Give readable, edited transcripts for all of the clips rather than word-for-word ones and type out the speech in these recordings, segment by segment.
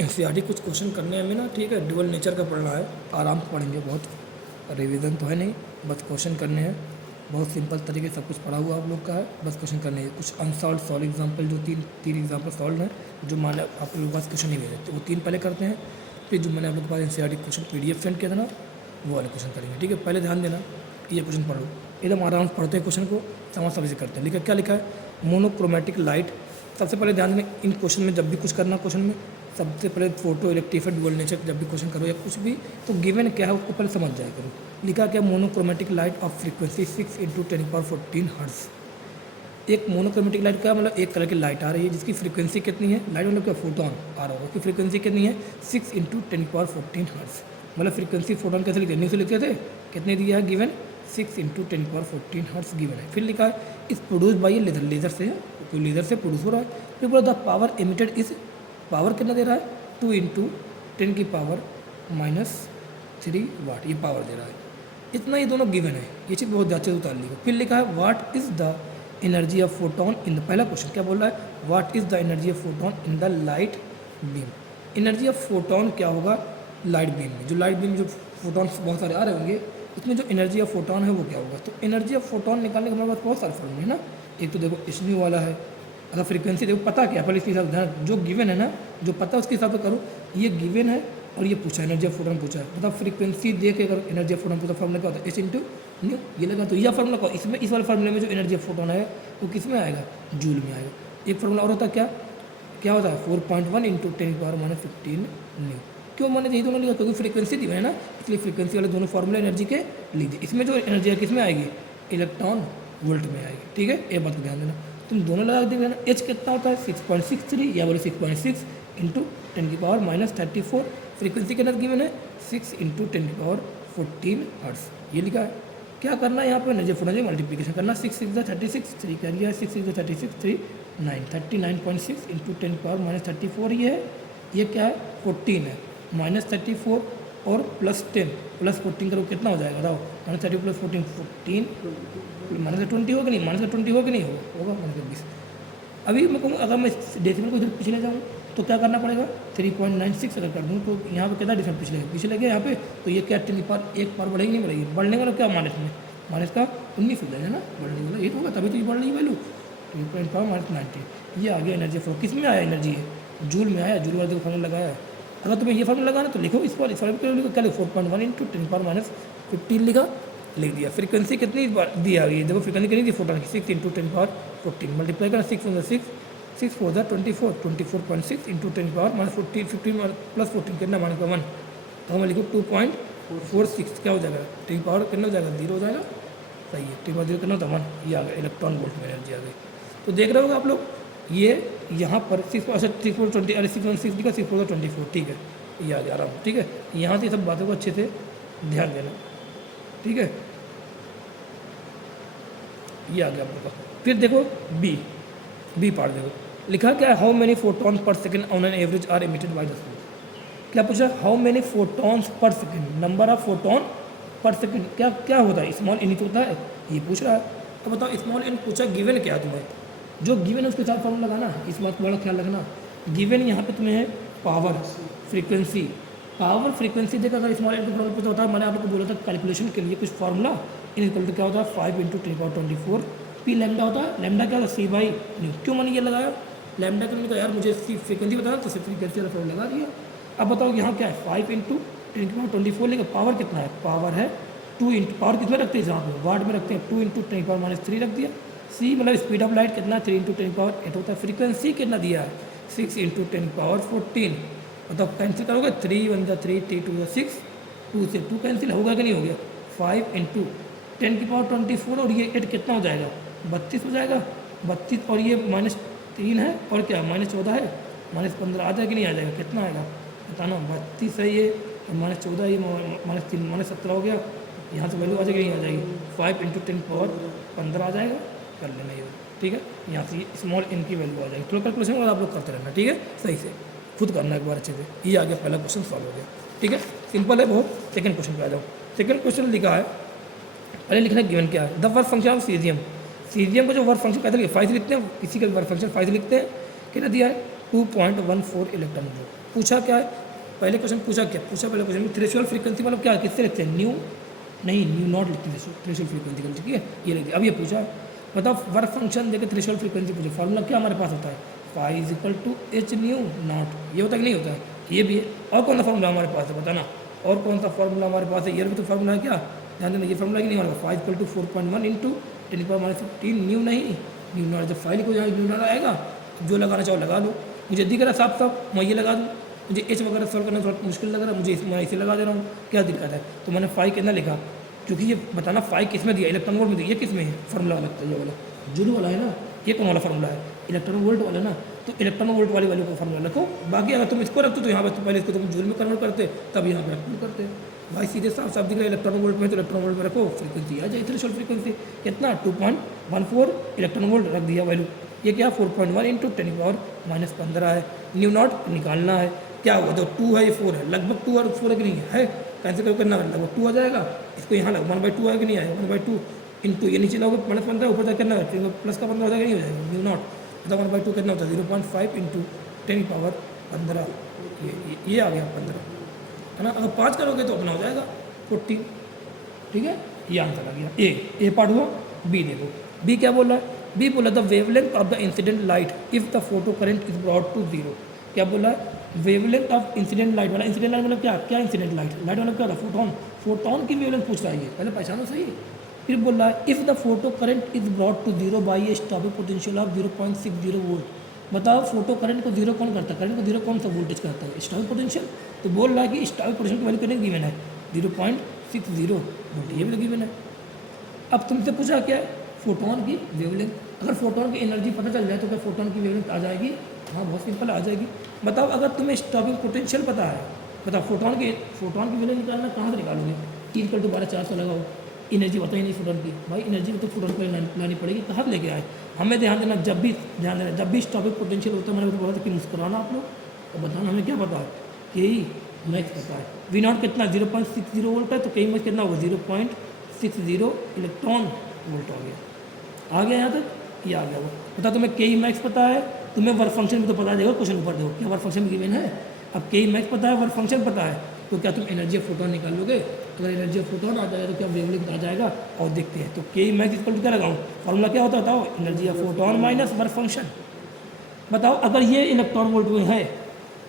NCERT कुछ question करने हमें ना, ठीक है, ड्यूअल नेचर का पढ़ना है, आराम से पढ़ेंगे, बहुत रिवीजन तो है नहीं, बस क्वेश्चन करने हैं, बहुत सिंपल तरीके से सब कुछ पढ़ा हुआ आप लोग का है, बस क्वेश्चन करने हैं। कुछ अनसॉल्व सॉल्व एग्जाम्पल जो तीन एग्जाम्पल सॉल्व हैं, जो मैंने आप लोगों के पास क्वेश्चन नहीं भेजे थे, वो 3 पहले करते हैं, फिर जो मैंने आप लोग के पास एनसीईआरटी क्वेश्चन PDF सेंड किया था ना, वो वाले क्वेश्चन करेंगे, ठीक है। पहले ध्यान देना, ये क्वेश्चन पढ़ो, एकदम आराम से पढ़ते हैं क्वेश्चन को, समझ से करते हैं। लिखा क्या लिखा है, मोनोक्रोमेटिक लाइट। सबसे पहले ध्यान देना, इन क्वेश्चन में जब भी कुछ करना क्वेश्चन में, सबसे पहले फोटो इलेक्ट्रिफाइड ड्यूअल नेचर जब भी क्वेश्चन करो या कुछ भी, तो गिवन क्या है उसको पहले समझ जाया करो। लिखा क्या, monochromatic light of frequency 6 × 10⁻14 hertz. एक मोनोक्रोमेटिक लाइट का मतलब एक कलर की लाइट आ रही है जिसकी फ्रीक्वेंसी कितनी है, लाइट मतलब क्या, फोटोन आ रहा होगा, उसकी फ्रीक्वेंसी कितनी है 6 × 10⁻14 हर्ट्ज। मतलब फ्रीक्वेंसी फोटोन कैसे लिखते हैं, न्यू से लिखते थे, कितने दिया है गिवन 6 × 10⁻14 हर्ट्ज गिवन है। फिर लिखा है इस प्रोड्यूस बाई लेजर, लेजर से है, तो लेजर से प्रोड्यूस हो रहा है। फिर बोला द पावर एमिटेड इस, पावर कितना दे रहा है 2 × 10⁻³ वाट, ये पावर दे रहा है। इतना ये दोनों गिवन है, ये चीज़ बहुत ज़्यादा उतार ली। फिर लिखा है what is the energy of photon in the, पहला क्वेश्चन क्या बोल रहा है, what is the energy of photon in the light beam. Energy of photon क्या होगा लाइट बीम में, जो लाइट बीम जो फोटॉन्स बहुत सारे आ रहे होंगे, उसमें जो एनर्जी ऑफ फोटोन है वो क्या होगा। तो एनर्जी ऑफ फोटोन निकालने के हमारे पास बहुत सारे फॉर्मूले है ना। एक तो देखो एच वाला है, अगर फ्रीक्वेंसी देखो पता क्या, पहले इसके हिसाब से जो गिवन है ना, जो पता उसके हिसाब से करो। ये गिवन है और ये पूछा एनर्जी ऑफ फोटोन पूछा है, मतलब फ्रीक्वेंसी दे के अगर एनर्जी ऑफ फोटोन पूछा, फॉर्मूला क्या होता है H × न्यू, ये लगा तो यह फॉर्मूला का, इसमें इस वाले फॉर्मूले में जो एनर्जी ऑफ फोटोन है वो किस में आएगा, जूल में आएगा। एक फॉर्मूला और होता है क्या, क्या होता है 4.1 × 10⁻15 न्यू। क्यों मैंने यही दोनों लिखा, क्योंकि फ्रीक्वेंसी दी है ना, इसलिए फ्रीक्वेंसी वाले दोनों फॉर्मूले एनर्जी के लिख दिए। इसमें जो एनर्जी है किस में आएगी, इलेक्ट्रॉन वोल्ट में आएगी, ठीक है, ये बात को ध्यान देना। तुम दोनों लगा देंगे ना, एच कितना होता है 6.63 या बोले 6.6 × 10⁻34। फ्रीक्वेंसी के अंदर गिवन है 6 × 10⁻14 हर्ट्ज, ये लिखा है। क्या करना है यहाँ पे, एनर्जी फोटोन मल्टीप्लिकेशन करना, 6 × 36 3 कर दिया, 6 × 36 3 9, 39.6 × 10⁻34 ये है, ये क्या है 14 है, -34 और +10 +14 करो कितना हो जाएगा बताओ, -30 + 14 14 -20 होगा नहीं, -20 होगा नहीं, होगा -20। अभी मैं कहूँ अगर मैं डेसिमल को इधर पिछले जाऊँ तो क्या करना पड़ेगा, 3.96 अगर कर दूँ तो यहाँ पे कितना डिफरेंस पिछले गया यहाँ पे, तो ये क्या 10 पर एक बार बढ़ेगी नहीं बढ़ेगी, बढ़ने वाला क्या माइनस में, माइनस का 19 हो जाएगा ना, बढ़ने वाला ये होगा तभी तो ये बढ़ रही वैल्यू, 3.5 - 90। ये आ गया एनर्जी फ्लो, किस में आया एनर्जी है, जूल में आया, जूल वाले को फॉर्मूला लगाया है। अगर तुम्हें ये फॉर्मूला लगाना तो लिखो, इस पर इस फॉर्मूला लिखो, क्या लिखो 4.1 × 10⁻15 लिखा, लिख दिया। फ्रीक्वेंसी कितनी दी आ गई है, देखो फ्रीक्वेंसी कितनी दी फोटोन की 6 × 10⁻14 मल्टीप्लाई करना, 6 × 6 6 4 24 24.6 × 10⁻14 15 + 14 कितना -1, तो हमें लिखो 2.46 क्या हो जाएगा, 10 पावर कितना हो जाएगा 0 हो जाएगा, सही है, 10 पावर 0 कितना होता है 1, ये आ गया इलेक्ट्रॉन वोल्ट में एनर्जी आ गई। तो देख रहे होगा आप लोग, ये यहाँ पर 6 अरे 6 लिखा 6 4 24, ठीक है, ये आ गया आराम, ठीक है। यहाँ से सब बातों को अच्छे से ध्यान देना, ठीक है, ये आ गया आप लोग का। फिर देखो बी पार्ट देखो, लिखा क्या है, how many photon per second on an average are emitted by the sun. क्या पूछा, how many photons per second, number of photon per second, क्या क्या होता है, स्मॉल एन होता है, ये पूछ रहा है। तो बताओ स्मॉल एन पूछा, गिवन क्या तुम्हें, जो गिवन है उसके साथ फॉर्मूला लगाना, इस बात को बड़ा ख्याल रखना। गिवन यहाँ पे तुम्हें है पावर फ्रीक्वेंसी, पावर फ्रीक्वेंसी देखा, अगर स्मॉल एन का फॉर्मूला पूछा होता है, मैंने आप लोग को बोला था कैलकुलेशन के लिए कुछ फॉर्मूला, इन इक्वल टू क्या होता है 5 × 10⁻24 पी लैम्डा होता है, लैम्डा क्या होता है C/न्यू। क्यों मैंने ये लगाया लैम्डा, के मैंने कहा यार मुझे फ्रीक्वेंसी बताना, तो फ्रीक्वेंसी वाला फॉर्मूला लगा दिया। अब बताओ यहाँ क्या है 5 × 10⁻24 लेकर पावर कितना है, पावर है 2 × पावर कितना रखते हैं यहाँ पे, वाट में रखते हैं, 2 × 10⁻³ रख दिया। सी मतलब स्पीड ऑफ लाइट कितना, 3 × 10⁻8 होता है। फ्रीक्वेंसी कितना दिया है 6 × 10⁻14, मतलब कैंसिल करोगे 3 × 1 = 3 3 × 2 = 6, 2 से 2 कैंसिल होगा कि नहीं हो गया, 5 × 10⁻24 और ये 8 कितना हो जाएगा 32 हो जाएगा, 32 और ये -3 है और क्या -14 है, -15 आ जाएगा कि नहीं आ जाएगा, कितना आएगा बताना, 32 है ये -14 ये -3 -17 हो गया, यहाँ से वैल्यू आ जाएगी नहीं आ जाएगी, 5 × 10⁻15 आ जाएगा, कर लेना ये, ठीक है। यहाँ से स्मॉल एन की वैल्यू आ जाएगी, थोड़ा कैलकुलेशन आप लोग करते रहना, ठीक है, सही से खुद करना एक बार अच्छे से। ये आ गया पहला क्वेश्चन सॉल्व हो गया, ठीक है, सिंपल है बहुत। सेकंड क्वेश्चन पे आ जाओ। सेकंड क्वेश्चन लिखा है, पहले लिखना है गिवन क्या है, the work function of caesium. Caesium का जो वर्क फंक्शन कहते हैं फाइज लिखते हैं, किसी का वर्क फंक्शन फाइज लिखते हैं, कितना दिया है 2.14 इलेक्ट्रॉन वोल्ट। पूछा क्या है, पहले क्वेश्चन पूछा क्या, पूछा पहले क्वेश्चन थ्रेशोल्ड फ्रीक्वेंसी मतलब क्या, किससे लिखते हैं, न्यू नहीं, न्यू नॉट लिखते हैं थ्रेशोल्ड फ्रीक्वेंसी का, ठीक है ये लिखिए। अब ये पूछा बताओ वर्क फंक्शन देके थ्रेशोल्ड फ्रीक्वेंसी पूछे, फार्मूला क्या हमारे पास होता है, phi is equal to h nu naught, ये होता है कि नहीं होता है, ये भी है। और कौन सा फार्मूला हमारे पास है बताना, और कौन सा फार्मूला हमारे पास है, ये भी तो फार्मूला है क्या, ध्यान देना, ये फार्मूला कि नहीं हमारा, five equal to 4.1 into 10⁻⁻15 nu नहीं, न्यू नॉट, जब फाइल को जाए न्यू नॉट आएगा, जो लगाना चाहो लगा लो, मुझे दिख रहा साफ साफ मैं ये लगा दूँ, मुझे एच वगैरह सॉल्व करना थोड़ा मुश्किल लग रहा है, मुझे मैं इसे लगा दे रहा हूँ, क्या दिक्कत है, तो मैंने फाइव कितना लिखा, क्योंकि ये बताना फाइव किस में दिया, इलेक्ट्रॉन वोल्ट में दिया, ये किस में है, फार्मूला लगता है ये वाला, जूल वाला है ना, ये कौन वाला फार्मूला है, इलेक्ट्रॉन वोल्ट वाला ना, तो इलेक्ट्रॉन वोल्ट वाली वैल्यू का फार्मूला रखो, बाकी अगर तुम इसको रखते तो यहाँ पर पहले इसको तुम जूल में कन्वर्ट करते, तब यहाँ पर रख करते भाई, सीधे साफ साफ दिख रहा है इलेक्ट्रॉन वोल्ट में, तो इलेक्ट्रॉन वोल्ट में रखो, फ्रीक्वेंसी आ जाए थ्रेशोल्ड फ्रीक्वेंसी कितना 2.14 इलेक्ट्रॉन वोल्ट रख दिया वैल्यू, ये क्या 4.1 इंटू 10⁻⁻15 है, न्यू नॉट निकालना है, क्या हुआ, जो 2 है ये 4 है, लगभग 2 और 4 है कि नहीं है, कैंसिल करना है, लगभग 2 आ जाएगा, इसको यहाँ लग 1/2 है कि नहीं आएगा, 1/2 इंटू ये नीचे लोगे -15 ऊपर तक करना है, प्लस का 15 हो जाएगा नहीं हो जाएगा, न्यू नॉट मतलब 1/2 कितना होता है 0.5 इंटू 10⁻15, ये आ गया 15 है ना, अगर 5 करोगे तो अपना हो जाएगा 40, ठीक है, ये आंसर आ गया, ए पार्ट हुआ। बी देखो, बी क्या बोला है, बी बोला the wavelength of the incident light if the photo current is brought to zero, क्या बोला है, वेवलेंथ ऑफ इंसिडेंट लाइट वाला, इंसिडेंट लाइट मतलब क्या, क्या इंसिडेंट लाइट, लाइट मतलब क्या था, फोटोन, फोटोन की वेवलेंथ पूछ रहा है ये, पहले पहचानो सही। फिर बोल रहा है if the photo current is brought to zero by a stopping potential of 0.60 volt, बताओ फोटो करंट को जीरो कौन करता है, करंट को जीरो कौन सा वोल्टेज करता है, स्टॉपिंग पोटेंशियल, तो बोल रहा है कि स्टॉपिंग पोटेंशियल की वैल्यू कितनी गिवन है 0.60 वोल्ट, ये भी गिवन है। अब तुमसे पूछा क्या है, फोटोन की वेवलेंथ, अगर फोटोन की एनर्जी पता चल जाए तो क्या फोटोन की वेवलेंथ आ जाएगी, हाँ बहुत सिंपल आ जाएगी। बताओ अगर तुम्हें स्टॉपिंग पोटेंशियल पता है, बताओ फोटोन की वेवलेंथ निकालना कहाँ से निकालोगे, 3 × 12 400 लगाओ, एनर्जी पता ही नहीं फोटोन की, भाई एनर्जी तो फोटोन पर लानी पड़ेगी, कहाँ से लेके आए, हमें ध्यान देना, जब भी स्टॉपिंग पोटेंशियल होता है, मैंने बोला था कि मुस्कुराना आप लोग, तो बताना हमें क्या पता है, के मैक्स पता है, वी नॉट कितना 0.60 वोल्ट है, तो के मैक्स कितना होगा 0.60 इलेक्ट्रॉन वोल्ट हो गया, आ गया यहाँ तक, ये आ गया वो, बता तुम्हें के मैक्स पता है, तुम्हें वर्क फंक्शन भी तो पता देगा, क्वेश्चन ऊपर देखो क्या वर्क फंक्शन गिवन है, अब के मैक्स पता है, वर्क फंक्शन पता है, तो क्या तुम एनर्जी ऑफ फोटोन निकाल लोगे, अगर एनर्जी ऑफ फोटोन आ जाएगा तो क्या वेवलेंथ आ जाएगा, और देखते हैं, तो के मैक्स इक्वल टू क्या लगाऊँ, फॉर्मूला क्या होता है बताओ, energy of photon minus work function. बताओ अगर ये इलेक्ट्रॉन वोल्ट में है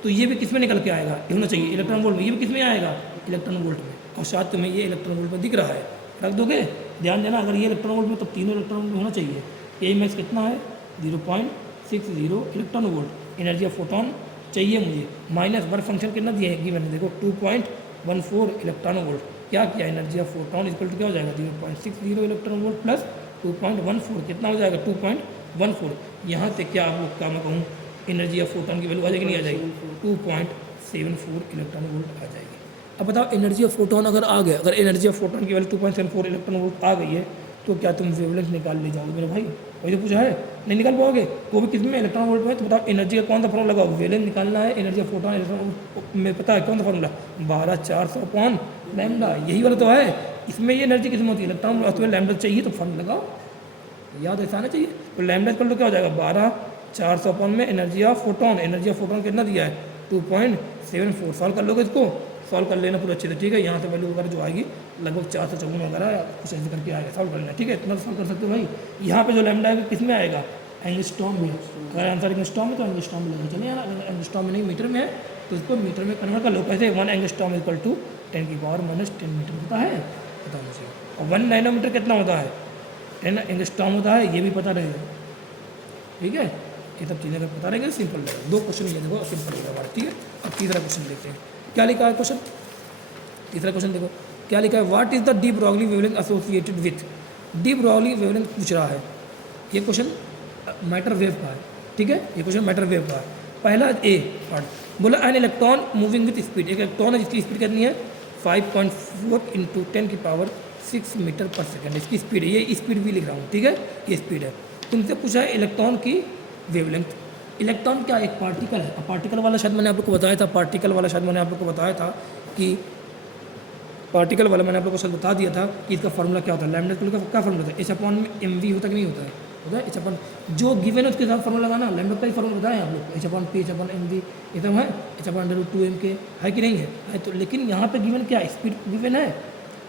तो ये भी किस में निकल के आएगा, ये होना चाहिए इलेक्ट्रॉन वोल्ट में, ये भी किस में आएगा इलेक्ट्रॉन वोल्ट में, और शायद तुम्हें ये इलेक्ट्रॉन वोल्ट में दिख रहा है, रख दोगे, ध्यान देना, अगर ये इलेक्ट्रॉन वोल्ट में तो तीनों इलेक्ट्रॉन वोल्ट में होना चाहिए, के मैक्स कितना है 0.60 electron volt, energy of photon चाहिए मुझे, माइनस वर्क फंक्शन कितना दिया है कि मैंने देखो 2.14 इलेक्ट्रॉन वोल्ट, क्या किया energy of photon equal to क्या हो जाएगा 0.60 इलेक्ट्रॉन वोल्ट प्लस 2.14 कितना हो जाएगा 2.14, यहाँ से क्या आप लोग का मैं कहूँ एनर्जी ऑफ फोटोन की वैल्यू आ जाएगी नहीं आ जाएगी 2.74 इलेक्ट्रॉन वोल्ट आ जाएगी। अब बताओ एनर्जी ऑफ फोटोन अगर आ गया, अगर एनर्जी ऑफ फोटोन की वैल्यू 2.74 इलेक्ट्रॉन वोल्ट आ गई है तो क्या तुम वेवलेंथ निकाल ले जाओगे मेरे भाई, वही तो पूछा है, नहीं निकाल पाओगे, वो भी किस में इलेक्ट्रॉन वोल्ट में, तो बताओ एनर्जी का कौन सा फॉर्मूला लगाओ, वेवलेंथ निकालना है, एनर्जी ऑफ फोटोन इलेक्ट्रॉन में पता है कौन सा फॉर्मूला 12/400 यही वाला तो है, इसमें ये एनर्जी किस में होती है इलेक्ट्रॉन, और तुम्हें लैम्डा चाहिए तो फॉर्मूला लगाओ, याद ऐसा आना चाहिए, तो लैम्डा इक्वल टू क्या हो जाएगा 12/400 में एनर्जी ऑफ फोटोन कितना दिया है 2.74, सॉल्व कर लोगे इसको, सॉल्व कर लेना पूरा अच्छे से, ठीक है, यहाँ से वैल्यू वगैरह जो आएगी लगभग 454 वगैरह कुछ ऐसे करके आएगा, सॉल्व कर लेना, ठीक है, इतना सॉल्व कर सकते हो भाई। यहाँ पे जो लैम्डा है किस में आएगा एंगस्ट्रॉम में, अगर आंसर एंगस्ट्रॉम में तो एंगस्ट्रॉम में लेना चलिए, अगर एंगस्ट्रॉम में नहीं मीटर में है तो इसको मीटर में कन्वर्ट कर लो, कैसे 1 एंगस्ट्रॉम इक्वल टू 10⁻−10 मीटर होता है, पता मुझे, और 1 नैनोमीटर कितना होता है 10 एंगस्ट्रॉम होता है, ये भी पता रहेगा, ठीक है, ये सब चीज़ें अगर पता रहेंगे सिंपल रहेगा, 2 क्वेश्चन ये देखो सिंपल रहेगा हमारा, ठीक है। अब तीसरा क्वेश्चन देखते हैं क्या लिखा है क्वेश्चन, तीसरा क्वेश्चन देखो क्या लिखा है, what is the de Broglie wavelength associated with, de Broglie wavelength पूछ रहा है, ये क्वेश्चन मैटर वेव का है, ठीक है, ये क्वेश्चन मैटर वेव का है। पहला ए पार्ट बोला an electron moving with speed, एक इलेक्ट्रॉन है जिसकी स्पीड कितनी है 5.4 × 10⁻6 मीटर पर सेकेंड, इसकी स्पीड है, ये स्पीड भी लिख रहा हूँ, ठीक है, ये स्पीड है। तुमसे पूछा है इलेक्ट्रॉन की वेवलेंथ, इलेक्ट्रॉन क्या एक पार्टिकल है, पार्टिकल वाला शायद मैंने आप लोग को बताया था, पार्टिकल वाला शायद मैंने आप लोग को बताया था कि पार्टिकल वाला मैंने आप लोग को शायद बता दिया था कि इसका फार्मूला क्या होता है, लैम्डा का क्या फार्मूला होता है, H/mv होता कि नहीं होता है, होता है एच अपन जो गिवन है उसके साथ फॉर्मूला लगाना, लैम्डा का ही फॉर्मूला बताएं आप लोग, h upon p h upon m v ये सब है, एच अपन अंडर रूट 2m के है कि नहीं है तो लेकिन यहाँ पे गिवन क्या है, स्पीड गिवन है,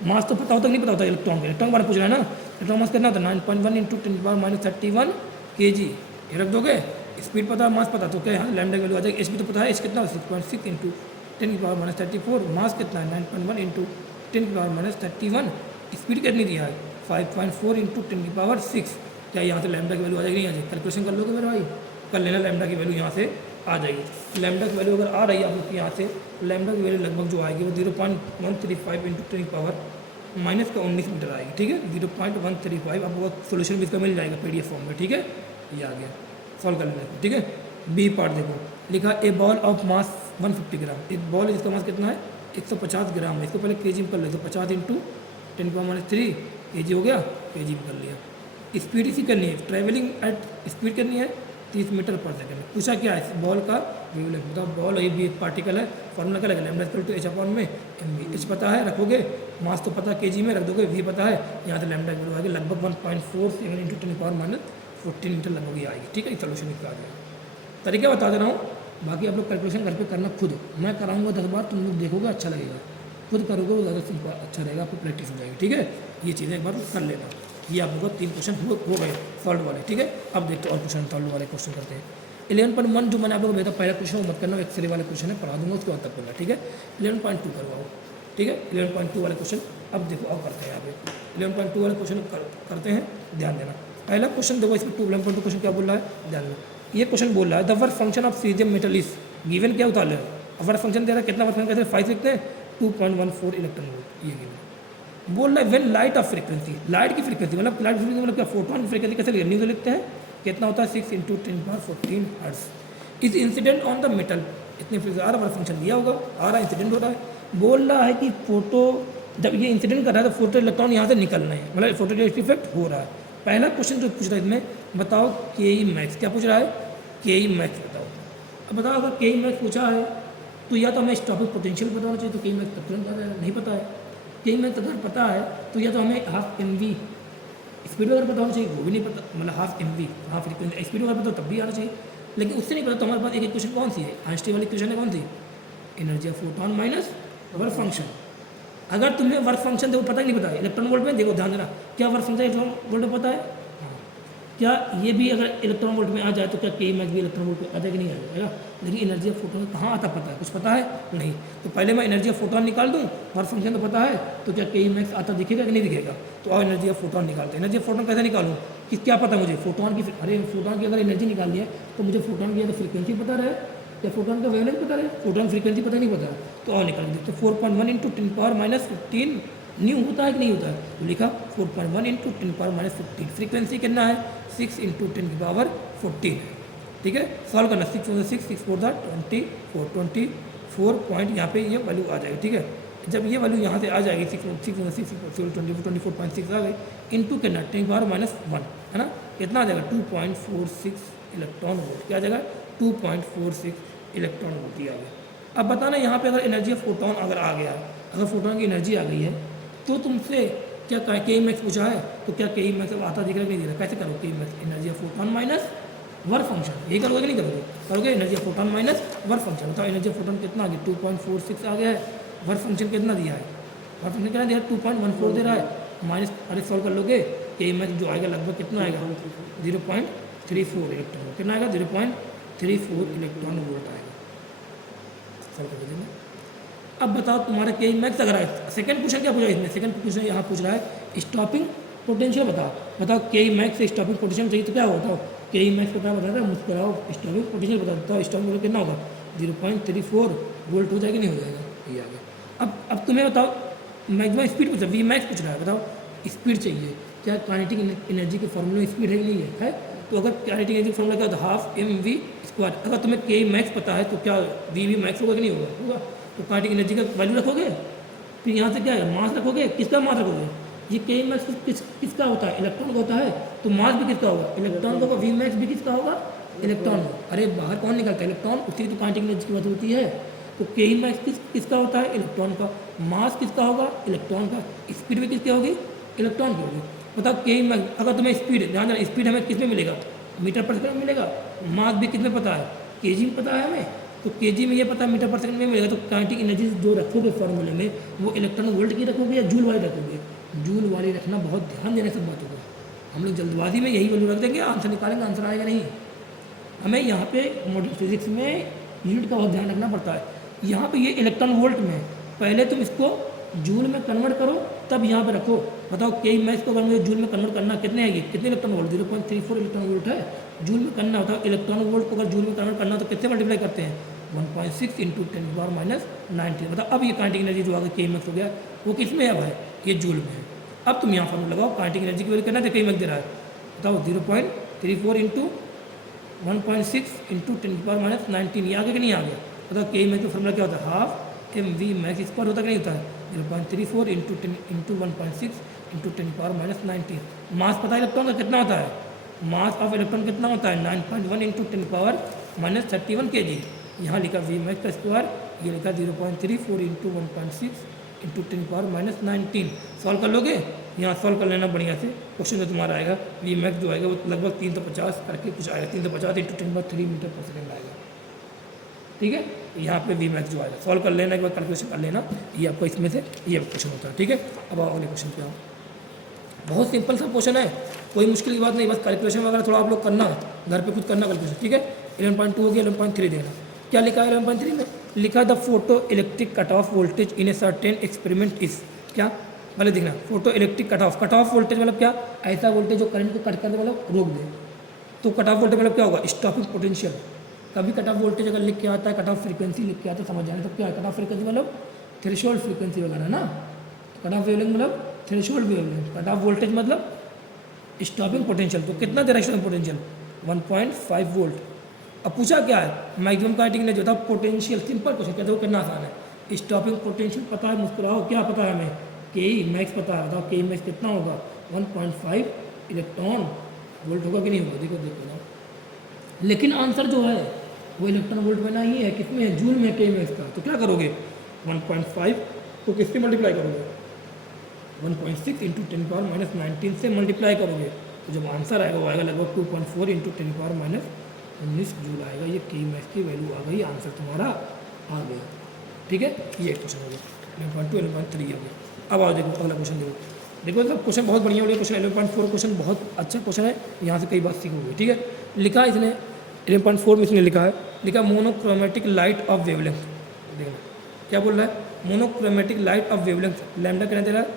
मास तो पता होता नहीं पता होता इलेक्ट्रॉन का, इलेक्ट्रॉन बारे में पूछ रहा है ना, इलेक्ट्रॉन मास कितना होता है 9.1 इंटू 10⁻31 kg, ये रख दोगे, स्पीड पता मास पता तो क्या यहाँ लैम्डा की वैल्यू आ जाएगी, एच भी तो पता है, एच कितना 6.6 इंटू 10⁻34, मास कितना है 9.1 इंटू 10⁻31, स्पीड कितनी दिया है 5.4 इंटू 10⁻6, क्या यहाँ से लैम्डा की वैल्यू आ जाएगी नहीं आ जाएगी, कैलकुलेशन कर लोगे मेरे भाई, कर लेना लैम्डा की वैल्यू यहाँ से आ जाएगी, लैम्डा की वैल्यू अगर आ रही है आप लोग यहाँ से, लैम्डा की वैल्यू लगभग जो आएगी वो 0.135 इंटू 10⁻- -19 मीटर आएगी, ठीक है 0.135, आपको सोल्यूशन भी इसका मिल जाएगा PDF फॉर्म में, ठीक है ये आ गया, सॉल्व कर लेना, ठीक है। बी पार्ट देखो लिखा ए बॉल ऑफ मास 150 ग्राम, एक बॉल है जिसका मास कितना है 150 ग्राम है, इसको पहले केजी में कर ले तो 50 इंटू 10⁻³ kg हो गया, केजी में कर लिया, स्पीड इसी करनी है, ट्रैवलिंग एट स्पीड करनी है 30 मीटर पर सेकंड, पूछा क्या है बॉल का वेवलेंथ, मतलब बॉल ये भी एक पार्टिकल है, फॉर्मूला क्या लगेगा lambda equal to h upon में एम वी, एच पता है रखोगे, मास तो पता है केजी में रख दोगे, वी पता है, यहाँ से लैम्डा इक्वल आएगी लगभग 1.47 इंटू 10⁻14 मीटर लगभग ही आएगी, ठीक है सोल्यूशन इसका आ गया, तरीका बता दे रहा हूँ, बाकी आप लोग कैलकुलेशन घर पे करना खुद, मैं कराऊंगा 10 बार, तुम लोग देखोगे अच्छा लगेगा, खुद करोगे वो ज़्यादा सिंपल अच्छा रहेगा, आपको प्रैक्टिस हो जाएगी, ठीक है ये चीज़ें एक बार कर लेना, ये आप लोगों को 3 क्वेश्चन हो गए सॉल्व वाले, ठीक है। अब देखते और क्वेश्चन सॉल्व वाले क्वेश्चन करते हैं। 11.1 जो मैंने आप लोगों को भेजा पहला क्वेश्चन वो मत करना, एक्सरे वाले क्वेश्चन है पढ़ा दूंगा उसके बाद तक करना, ठीक है। 11.2 करवाओ, ठीक है 11.2 वाले क्वेश्चन अब देखो अब करते हैं यहाँ पे 11.2 वाले क्वेश्चन करते हैं, ध्यान देना। पहला क्वेश्चन देखो इसमें 11.2 क्वेश्चन क्या बोल रहा है, ध्यान देना। ये क्वेश्चन बोल रहा है the work function of caesium metal is given, क्या उतार ले वर्क फंक्शन दे रहा है, कितना वर्क फंक्शन 5 लिखते हैं 2.14 इलेक्ट्रॉन वोल्ट, ये गिवन बोल रहा है when light of frequency, light की फ्रीक्वेंसी मतलब लाइट फ्रीक्वेंसी मतलब क्या, फोटोन की फ्रीक्वेंसी कैसे न्यूज लिखते हैं, कितना होता है 6 into 10⁻14 hertz is incident on the metal, इतने फ्रीक्वेंसी आ रहा है फंक्शन दिया होगा, आ रहा इंसिडेंट हो रहा है, बोल रहा है कि फोटो जब ये इंसिडेंट कर रहा है तो फोटो इलेक्ट्रॉन यहाँ से निकल रहे हैं, मतलब फोटो इफेक्ट हो रहा है। पहला क्वेश्चन जो पूछ रहा है इसमें बताओ के ई मैक्स, क्या पूछ रहा है के ई मैक्स बताओ। अब बताओ अगर के ई मैक्स पूछा है तो या तो हमें स्टॉपिक पोटेंशियल बताना चाहिए, तो के ई मैक्स तब तुरंत आ जाएगा, नहीं पता है के ई मैक्स अगर पता है तो या तो हमें हाफ एम वी स्पीड अगर पता होना चाहिए, वो भी नहीं पता, मतलब half m v half frequency speed अगर पता तब भी आना चाहिए, लेकिन उससे नहीं पता तो हमारे पास एक क्वेश्चन कौन सी है, आइंस्टीन वाली क्वेश्चन है कौन सी, energy of photon minus work function. अगर तुम्हें वर्क फंक्शन देखो पता ही नहीं पता है इलेक्ट्रॉन वोल्ट में, देखो ध्यान देना क्या वर्क फंक्शन इलेक्ट्रॉन वोल्ट में पता है, हाँ क्या ये भी अगर इलेक्ट्रॉन वोल्ट में आ जाए तो क्या के मैक्स भी इलेक्ट्रॉन वोल्ट में आ जाएगा, नहीं आ जाएगा, लेकिन एनर्जी ऑफ फोटोन कहाँ आता पता है, कुछ पता है नहीं, तो पहले मैं एनर्जी ऑफ फोटोन निकाल दूँ, वर्क फंक्शन तो पता है, तो क्या के मैक्स आता दिखेगा कि नहीं दिखेगा, तो और एनर्जी ऑफ फोटोन निकालते हैं। एनर्जी ऑफ फोटोन कैसे निकालूँ कि क्या पता मुझे फोटोन की, अरे फोटोन की अगर एनर्जी निकाल दिया तो मुझे फोटोन की अगर फ्रीक्वेंसी पता रहे या फोटोन का वेवलेंथ पता रहे, फोटोन फ्रीक्वेंसी पता नहीं पता तो और निकाल देते, 4.1 इंटू 10⁻−15 न्यू होता है कि नहीं होता है, तो लिखा 4.1 इंटू 10⁻15, फ्रीक्वेंसी कितना है 6 इंटू 10⁻14 है, ठीक है। सॉल्व करना 6 6 6 4 24 पॉइंट यहाँ पे ये वैल्यू आ जाएगी, ठीक है। जब ये वैल्यू यहाँ से आ जाएगी 24 आ गई इंटू कितना 10⁻−1 है ना, कितना आ जाएगा 2.46 इलेक्ट्रॉन वोल्ट, क्या आ जाएगा 2.46 इलेक्ट्रॉन वोल्ट ही आ गया। अब बताना यहाँ पे अगर एनर्जी ऑफ फोटोन अगर आ गया, अगर फोटोन की एनर्जी आ गई है तो तुमसे क्या के ई मैक्स पूछा है, तो क्या के ई मैक्स अब आता दिख रहा है नहीं दिख रहा, कैसे करो के E max energy of photon minus work function, यही करोगे कि नहीं करोगे, करोगे energy of photon minus work function. बताओ एनर्जी ऑफ फोटोन कितना आ गया 2.46 आ गया है, वर्क फंक्शन कितना दिया है, वर्क फंक्शन कितना दिया है 2.14 दे रहा है, माइनस अरे सॉल्व कर लोगे के ई मैक्स जो आएगा लगभग कितना आएगा 0.34 इलेक्ट्रॉन वोल्ट, कितना आएगा 0.34 इलेक्ट्रॉन वोल्ट आएगा, सॉल्व कर देंगे। अब बताओ तुम्हारा के ई मैक्स अगर है, सेकंड क्वेश्चन क्या पूछा है इसमें, सेकंड क्वेश्चन यहाँ पूछ रहा है स्टॉपिंग पोटेंशियल बताओ, बताओ के ई मैक्स से स्टॉपिंग पोटेंशियल चाहिए तो क्या होता है, के ई मैक्स को क्या बता रहा है मुस्कुराओ, स्टॉपिंग पोटेंशियल बताओ, स्टॉपिंग वोल्ट कितना होगा 0.34 वोल्ट हो जाएगा नहीं हो जाएगा, ये आ गया। अब तुम्हें बताओ मैक्सिमम स्पीड पूछा, वी मैक्स पूछ रहा है, बताओ स्पीड चाहिए, क्या काइनेटिक एनर्जी के फॉर्मूले में स्पीड है कि नहीं है, तो अगर काइनेटिक एनर्जी फॉर्मूला क्या होता है हाफ एम वी स्क्वायर, अगर तुम्हें के ई मैक्स पता है तो क्या वी मैक्स होगा कि नहीं होगा, तो काइनेटिक एनर्जी का वैल्यू रखोगे, फिर यहाँ से क्या है मास रखोगे, किसका मास रखोगे, ये के मैक्स किसका होता है इलेक्ट्रॉन का होता है, तो मास भी किसका होगा इलेक्ट्रॉन का होगा, वी मैक्स भी किसका होगा इलेक्ट्रॉन का, अरे बाहर कौन निकलता है इलेक्ट्रॉन, उसी की तो काइनेटिक एनर्जी की बात होती है, तो के मैक्स किसका होता है इलेक्ट्रॉन का, मास किसका होगा इलेक्ट्रॉन का, स्पीड भी किसकी होगी इलेक्ट्रॉन की होगी। बताओ के में अगर तुम्हें स्पीड ध्यान देना, स्पीड हमें किस में मिलेगा, मीटर पर सेकंड में मिलेगा। मास भी किस में पता है, केजी में पता है हमें, तो केजी में ये पता है मीटर पर सेकंड में मिलेगा। तो काइनेटिक एनर्जी जो रखोगे फॉर्मूले में वो इलेक्ट्रॉन वोल्ट की रखोगे या जूल वाली रखोगे, जूल वाली रखना, बहुत ध्यान देने सब बातों को। हम लोग जल्दबाजी में यही वैल्यू रख देंगे, आंसर निकालेंगे, आंसर आएगा नहीं। हमें यहाँ पे मॉडल फिजिक्स में यूनिट का बहुत ध्यान रखना पड़ता है। यहाँ पे ये इलेक्ट्रॉन वोल्ट में पहले तुम इसको जूल में कन्वर्ट करो तब यहाँ पे रखो। बताओ कि मैं इसको अगर मुझे जूल में कन्वर्ट करना कितने है, ये कितने इलेक्ट्रॉन वोल्ट, 0.34 इलेक्ट्रॉन वोल्ट है। जूल में करना होता है इलेक्ट्रॉन वोल्ट को, अगर जूल में कन्वर्ट करना तो कितने मल्टीप्लाई करते हैं, 1.6 इंटू 10⁻⁻⁹। बताओ अब ये काइनेटिक एनर्जी जो आगे के मैक्स हो गया वो किस में है भाई, ये जूल में है। अब तुम यहाँ फॉर्मूला लगाओ, काइनेटिक एनर्जी की वैल्यू करना है, के मैक्स दे रहा है। बताओ 0.34 इंटू 1.6 इंटू 10⁻⁻⁹, ये आगे कि नहीं आ गया। बताओ के मैक्स का फॉर्मूला क्या होता है, half m v max square होता कि नहीं होता है, 0.34 इंटू 10 इंटू 1.6 इंटू 10⁻⁻⁹। मास पता है इलेक्ट्रॉन का कितना होता है, मास ऑफ इलेक्ट्रॉन कितना होता है, 9.1 इंटू 10⁻31 kg। यहाँ लिखा वी मैक्स का स्क्वायर, ये लिखा 0.34 इंटू 1.6 इंटू 10⁻⁹। सॉल्व कर लोगे, यहाँ सॉल्व कर लेना बढ़िया से, क्वेश्चन जो तुम्हारा आएगा वी मैक्स जो आएगा वो लगभग 350 करके कुछ आएगा, 350 इंटू 10⁻³ मीटर पर सेकेंड आएगा। ठीक है, यहाँ पे वी मैक्स जो आएगा सॉल्व कर लेना, एक बार कैलकुलेशन कर लेना, ये आपको इसमें से ये क्वेश्चन होता है। ठीक है, अब अगले क्वेश्चन पे आओ। बहुत सिंपल सा क्वेश्चन है, कोई मुश्किल की बात नहीं, बस कैलकुलेशन वगैरह थोड़ा आप लोग करना, घर पे खुद करना कैलकुलेशन। ठीक है, 11.2 हो गया, 11.3 देना। क्या लिखा है 11.3 में, लिखा the photo electric cut off voltage in a certain experiment is, क्या पहले देखना, photo electric cut off voltage मतलब क्या, ऐसा वोल्टेज जो करंट को कट कर दे मतलब रोक दे। तो कट ऑफ वोल्टेज मतलब क्या होगा, स्टॉपिंग पोटेंशियल। कभी कट ऑफ वोल्टेज अगर लिख के आता है, कट ऑफ फ्रीक्वेंसी लिख के आता है, समझ जाए तो क्या है, कट ऑफ फ्रीक्वेंसी मतलब थ्रेशोल्ड फ्रीक्वेंसी वगैरह ना, कट ऑफ वेवलेंथ मतलब threshold wavelength, cut off voltage मतलब स्टॉपिंग पोटेंशियल। तो कितना दे रहा है स्टॉपिंग पोटेंशियल, 1.5 वोल्ट। अब पूछा क्या है, मैक्सिमम काइनेटिक एनर्जी होता है पोटेंशियल, सिंपल क्वेश्चन, कहते हो कितना आसान है। स्टॉपिंग पोटेंशियल पता है, मुस्कुराओ, क्या पता है हमें, के ई मैक्स पता है। बताओ के ई मैक्स कितना होगा, 1.5 इलेक्ट्रॉन वोल्ट होगा कि नहीं होगा, देखो देखो ना। लेकिन आंसर जो है वो इलेक्ट्रॉन वोल्ट में नहीं है, कितने है, जूल में के ई मैक्स का। तो क्या करोगे, 1.5 को किससे मल्टीप्लाई करोगे, 1.6 इंटू 10⁻⁻⁹ से मल्टीप्लाई करोगे। तो जब आंसर आएगा वो आएगा लगभग 2.4 इंटू 10⁻⁻⁹ जूल आएगा। ये के मैक्स की वैल्यू आ गई, आंसर तुम्हारा आ गया। ठीक है, ये क्वेश्चन हो गया 11.2 11.3 हो गया। अब आओ देखो अगला क्वेश्चन देखो, देखो सब क्वेश्चन बहुत बढ़िया हो गया। क्वेश्चन 11.4 क्वेश्चन बहुत अच्छा क्वेश्चन है, यहाँ से कई बात सीखोगे। ठीक है, लिखा है इसने 11.4 में इसने लिखा है, लिखा मोनोक्रोमेटिक लाइट ऑफ वेवलेंथ। देखो क्या बोल रहा है, monochromatic light of wavelength, lambda कितना दे रहा है,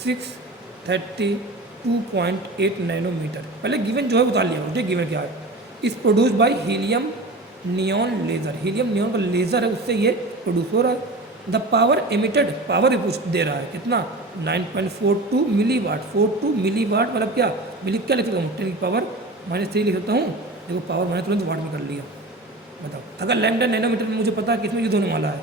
632.8 नैनोमीटर। पहले गिवन जो है बता लिया मुझे, गिवन क्या है, इस produce by helium neon laser, helium neon का लेज़र है उससे ये प्रोड्यूस हो रहा है। द पावर एमिटेड, पावर दे रहा है कितना, 9.42 मिलीवाट। 42 मिलीवाट मतलब क्या, मिली क्या लिख सकता हूँ, 10⁻³ लिख सकता हूँ। देखो पावर मैंने तुरंत वाट में कर लिया। बताओ अगर लैम्डा नैनोमीटर में मुझे पता है किसमें यूज होने वाला है,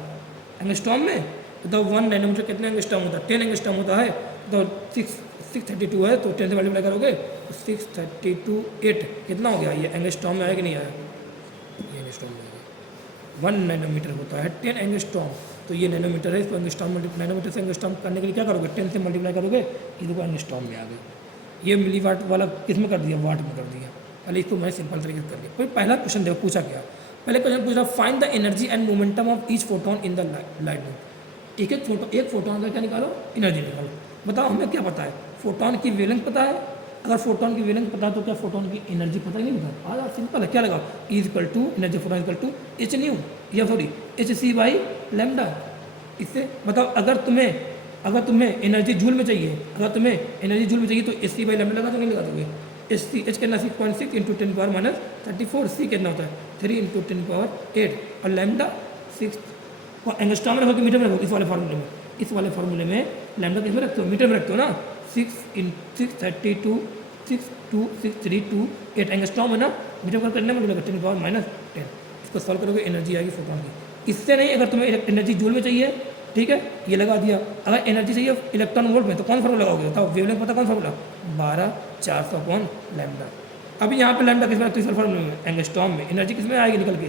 एंगस्ट्रॉम में। बताओ 1 नैनोमीटर कितने एंगस्ट्रॉम होता है, 10 एंगस्ट्रॉम होता है। तो 632 है तो 10 से मल्टीप्लाई करोगे तो 632 8 कितना हो गया, ये एंगस्ट्रॉम में आया कि नहीं आया, ये एंगस्ट्रॉम में आया। 1 नैनोमीटर होता है 10 एंगस्ट्रॉम, तो ये नैनोमीटर है, इसको एंगस्ट्रॉम नैनोमीटर से एंगस्ट्रॉम करने के लिए क्या करोगे, 10 से मल्टीप्लाई करोगे, ये देखो एंगस्ट्रॉम में आ गए। ये मिलीवाट वाला किस में कर दिया, वाट में कर दिया। पहले इसको मैं सिंपल तरीके से कर दिया। कोई पहला क्वेश्चन देखो पूछा क्या, पहले क्वेश्चन पूछ रहा find the energy and momentum of each photon in the light बेम। एक फोटोन का क्या निकालो, एनर्जी निकालो। बताओ हमें क्या पता है, फोटोन की वेवलेंथ पता है। अगर फोटोन की वेवलेंथ पता है तो क्या फोटोन की एनर्जी पता ही नहीं पता। आज सिंपल है, क्या लगाओ, E equal to energy photon equal to h nu या sorry h c by lambda. इससे बताओ अगर तुम्हें एनर्जी जूल में चाहिए, अगर तुम्हें एनर्जी जूल में चाहिए तो एच सी बाई लैम्डा लगा तो नहीं लगा दोगे। एच सी एच कितना 6.6 इंटू 10⁻⁻34, सी कितना होता है 3 इंटू 10⁸ और लैम्डा 6 और एंगस्ट्रॉम में रखो कि मीटर में रखो, इस वाले फार्मूले में लैम्डा किस में रखते हो, मीटर में रखते हो ना। 632 एंगस्ट्रॉम है ना, मीटर पर करने में मिलेगा 10⁻⁻10। इसको सॉल्व करोगे एनर्जी आएगी फोटोन की। इससे नहीं, अगर तुम्हें एनर्जी जूल में चाहिए, ठीक है, ये लगा दिया। अगर एनर्जी चाहिए इलेक्ट्रॉन वोल्ट में तो कौन फार्मूला लगाओगे, बताओ वेवलेंथ पता कौन फार्मूला, 12/400 लैम्डा। अभी यहाँ पे लैम्डा किस में रखते हो, फार्मूले में एंगस्ट्रॉम में। एनर्जी किस में आएगी निकल के,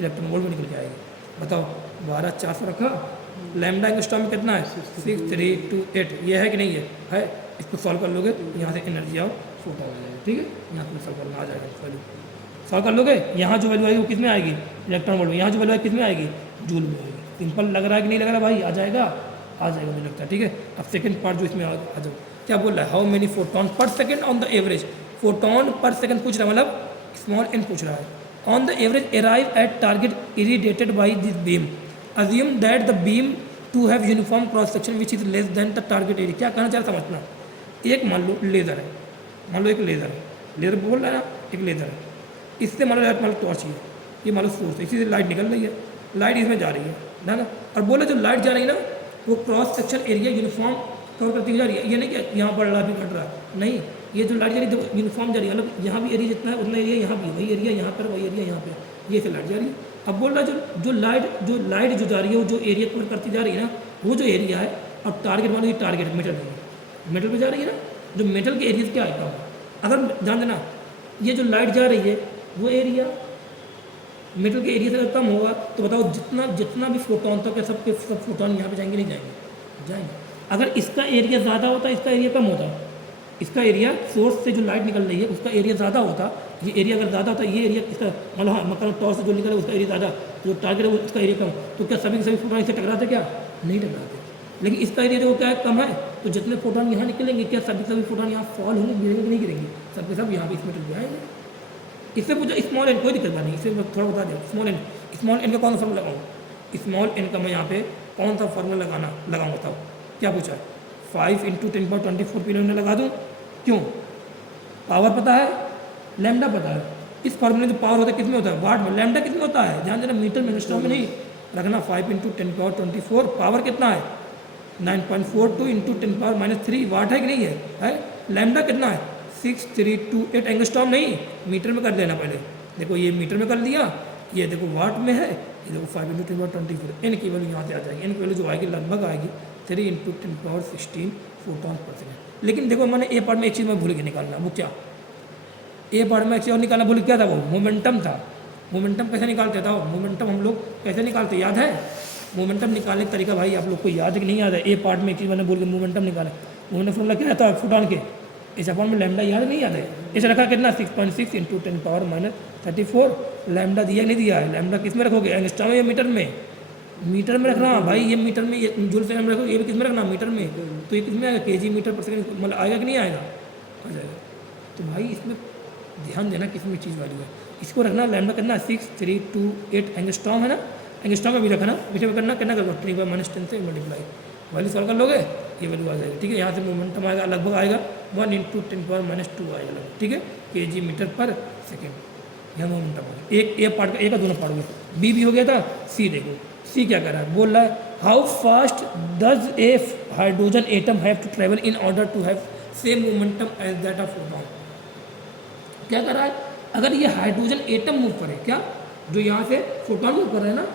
इलेक्ट्रॉन वोल्ट में निकल के आएगी। बताओ 12/400 रखा, लैम्डा एंगस्ट्रॉम में कितना है 6328, ये है कि नहीं है इसको सॉल्व कर लोगे तो यहाँ से एनर्जी ऑफ फोटॉन आ जाएगा, ठीक है। यहाँ पर सॉल्व करना आ जाएगा वैल्यू, सॉल्व कर लोगे। यहाँ जो वैल्यू आएगी वो किस में आएगी, इलेक्ट्रॉन वोल्ट में। यहाँ जो वैल्यू आएगी किस में आएगी, जूल में आएगी। सिंपल लग रहा है कि नहीं लग रहा भाई, आ जाएगा, आ जाएगा मुझे लगता है, ठीक है। अब सेकंड पार्ट जो इसमें आ जाओ, क्या बोल रहा है, how many photon per second on the average, photon per second पूछ रहा है, मतलब स्मॉल एन पूछ रहा है। On the average arrive at target irradiated by this beam, assume that the beam to have uniform cross section which is less than the target area. क्या कहना चाह रहा समझना, एक मान लो लेज़र है, मान लो एक लेज़र है, लेज़र बोल रहा है ना, एक लेज़र है, इससे मान लो लाइट, मान लो टॉर्च है, ये मान लो सोर्स है, इसी से लाइट निकल रही है, लाइट इसमें जा रही है ना। और बोले जो लाइट जा रही है ना वो cross section area uniform cover करती हुई जा रही है। ये नहीं कि यहाँ बढ़ रहा भी घट रहा है, नहीं, ये जो लाइट जा रही है यूनिफॉर्म जा रही है, मतलब यहाँ भी एरिया जितना है उतना एरिया यहाँ भी है, वही एरिया यहाँ पर, वही एरिया यहाँ पे, ये से लाइट जा रही है। अब बोल रहा है जो लाइट जो जा रही है वो जो एरिया कवर करती जा रही है ना, वो जो एरिया है, और टारगेट मान लो टारगेट मेटल है, मेटल पे जा रही है ना, जो मेटल के एरिया से क्या आएगा, अगर जान देना ये जो लाइट जा रही है वो एरिया मेटल के एरिया से अगर कम होगा तो बताओ जितना भी फोटोन तक है सब फोटोन यहाँ पे जाएंगे, नहीं जाएंगे, जाएंगे। अगर इसका एरिया ज़्यादा होता इसका एरिया कम होता, इसका एरिया सोर्स से जो लाइट निकल रही है उसका एरिया ज़्यादा होता, ये एरिया अगर ज़्यादा होता, ये एरिया इसका मतलब हाँ मतलब टॉर्च से जो निकल है उसका एरिया ज़्यादा, जो टारगेट है उसका एरिया कम, तो क्या सभी के सभी फोटोन इससे टकराते, क्या नहीं टकराते। लेकिन इसका एरिया जो क्या है कम है, तो जितने फोटोन यहाँ निकलेंगे क्या सभी फोटोन यहाँ फॉल होंगे, गिरेंगे नहीं गिरेंगे, सबके सब यहाँ पे इस मेटल पे आएंगे। इससे पूछा स्मॉल एन, कोई दिक्कत नहीं, इससे मैं थोड़ा बता दें स्मॉल एन का कौन सा फॉर्मूला लगाऊँ, स्मॉल एन का मैं यहाँ पे कौन सा फॉर्मूला लगाऊँ बताओ, क्या पूछा है, 5 × 10⁻24 पिनोमिना लगा दूँ, क्यों, पावर पता है, लैम्डा पता है, इस फॉर्मूले जो पावर होता है कितने होता है, वाट में, लैम्डा कितने होता है, ध्यान देना मीटर में एंगस्ट्रॉम में नहीं रखना, 5 × 10⁻24 पावर कितना है 9.42 × 10⁻³ वाट है कि नहीं है, लैम्डा कितना है 6328 एंगस्ट्रॉम, नहीं मीटर में कर लेना पहले, देखो ये मीटर में कर लिया, ये देखो वाट में है, ये देखो 5 × 10⁻24, एन की वैल्यू यहाँ से आ जाएगी, एन की वैल्यू जो आएगी लगभग आएगी 3 × 10⁻16 फोटॉन पर सेकेंड। लेकिन देखो मैंने ए पार्ट में एक चीज़ मैं भूल के निकालना, वो क्या, ए पार्ट में एक चीज़ और निकालना भूल, क्या था वो, मोमेंटम था। मोमेंटम कैसे निकालते था, मोमेंटम हम लोग कैसे निकालते याद है, मोमेंटम निकालने का तरीका भाई आप लोग को याद है कि नहीं याद है, ए पार्ट में एक चीज़ मैंने बोल के मोमेंटम निकाला, मोमेंटम फॉर्मूला क्या था फोटॉन के, इस अपॉन में लैम्डा याद नहीं याद है, इसे रखा कितना 6.6 × 10⁻34, लैम्डा दिया नहीं दिया है, लैम्डा किस में रखोगे एंगस्ट्रॉम या मीटर में, मीटर में रखना भाई, ये मीटर में, ये जूल से रखो, ये भी किस में रखना मीटर में, तो ये किस में आएगा kg मीटर पर सेकंड, मतलब आएगा कि नहीं आएगा, आ जाएगा। तो भाई इसमें ध्यान देना किस में चीज़ वैल्यू है, इसको रखना लैम्डा करना 6328 एंगस्ट्रॉम है ना, एंगस्ट्रॉम में भी रखना, मीटर में करना करना करो 10⁻10 से मल्टीप्लाई, वैल्यू सॉल्व कर लोगे ये वैल्यू आ जाएगी, ठीक है। यहाँ से मोमेंटम आएगा लगभग आएगा 1 × 10⁻² आएगा लगभग, ठीक है, kg मीटर पर सेकेंड, यहाँ मोमेंटम होगा। एक ए पार्ट का, ए का दोनों पार्ट हो गया, बी भी हो गया था, सी देखो, सी क्या कर रहा है, बोल रहा है how fast does a hydrogen atom have to travel in order to have same momentum as that of photon. क्या कर रहा है, अगर ये हाइड्रोजन एटम मूव करे, क्या जो यहाँ से फोटॉन मूव कर रहे हैं ना,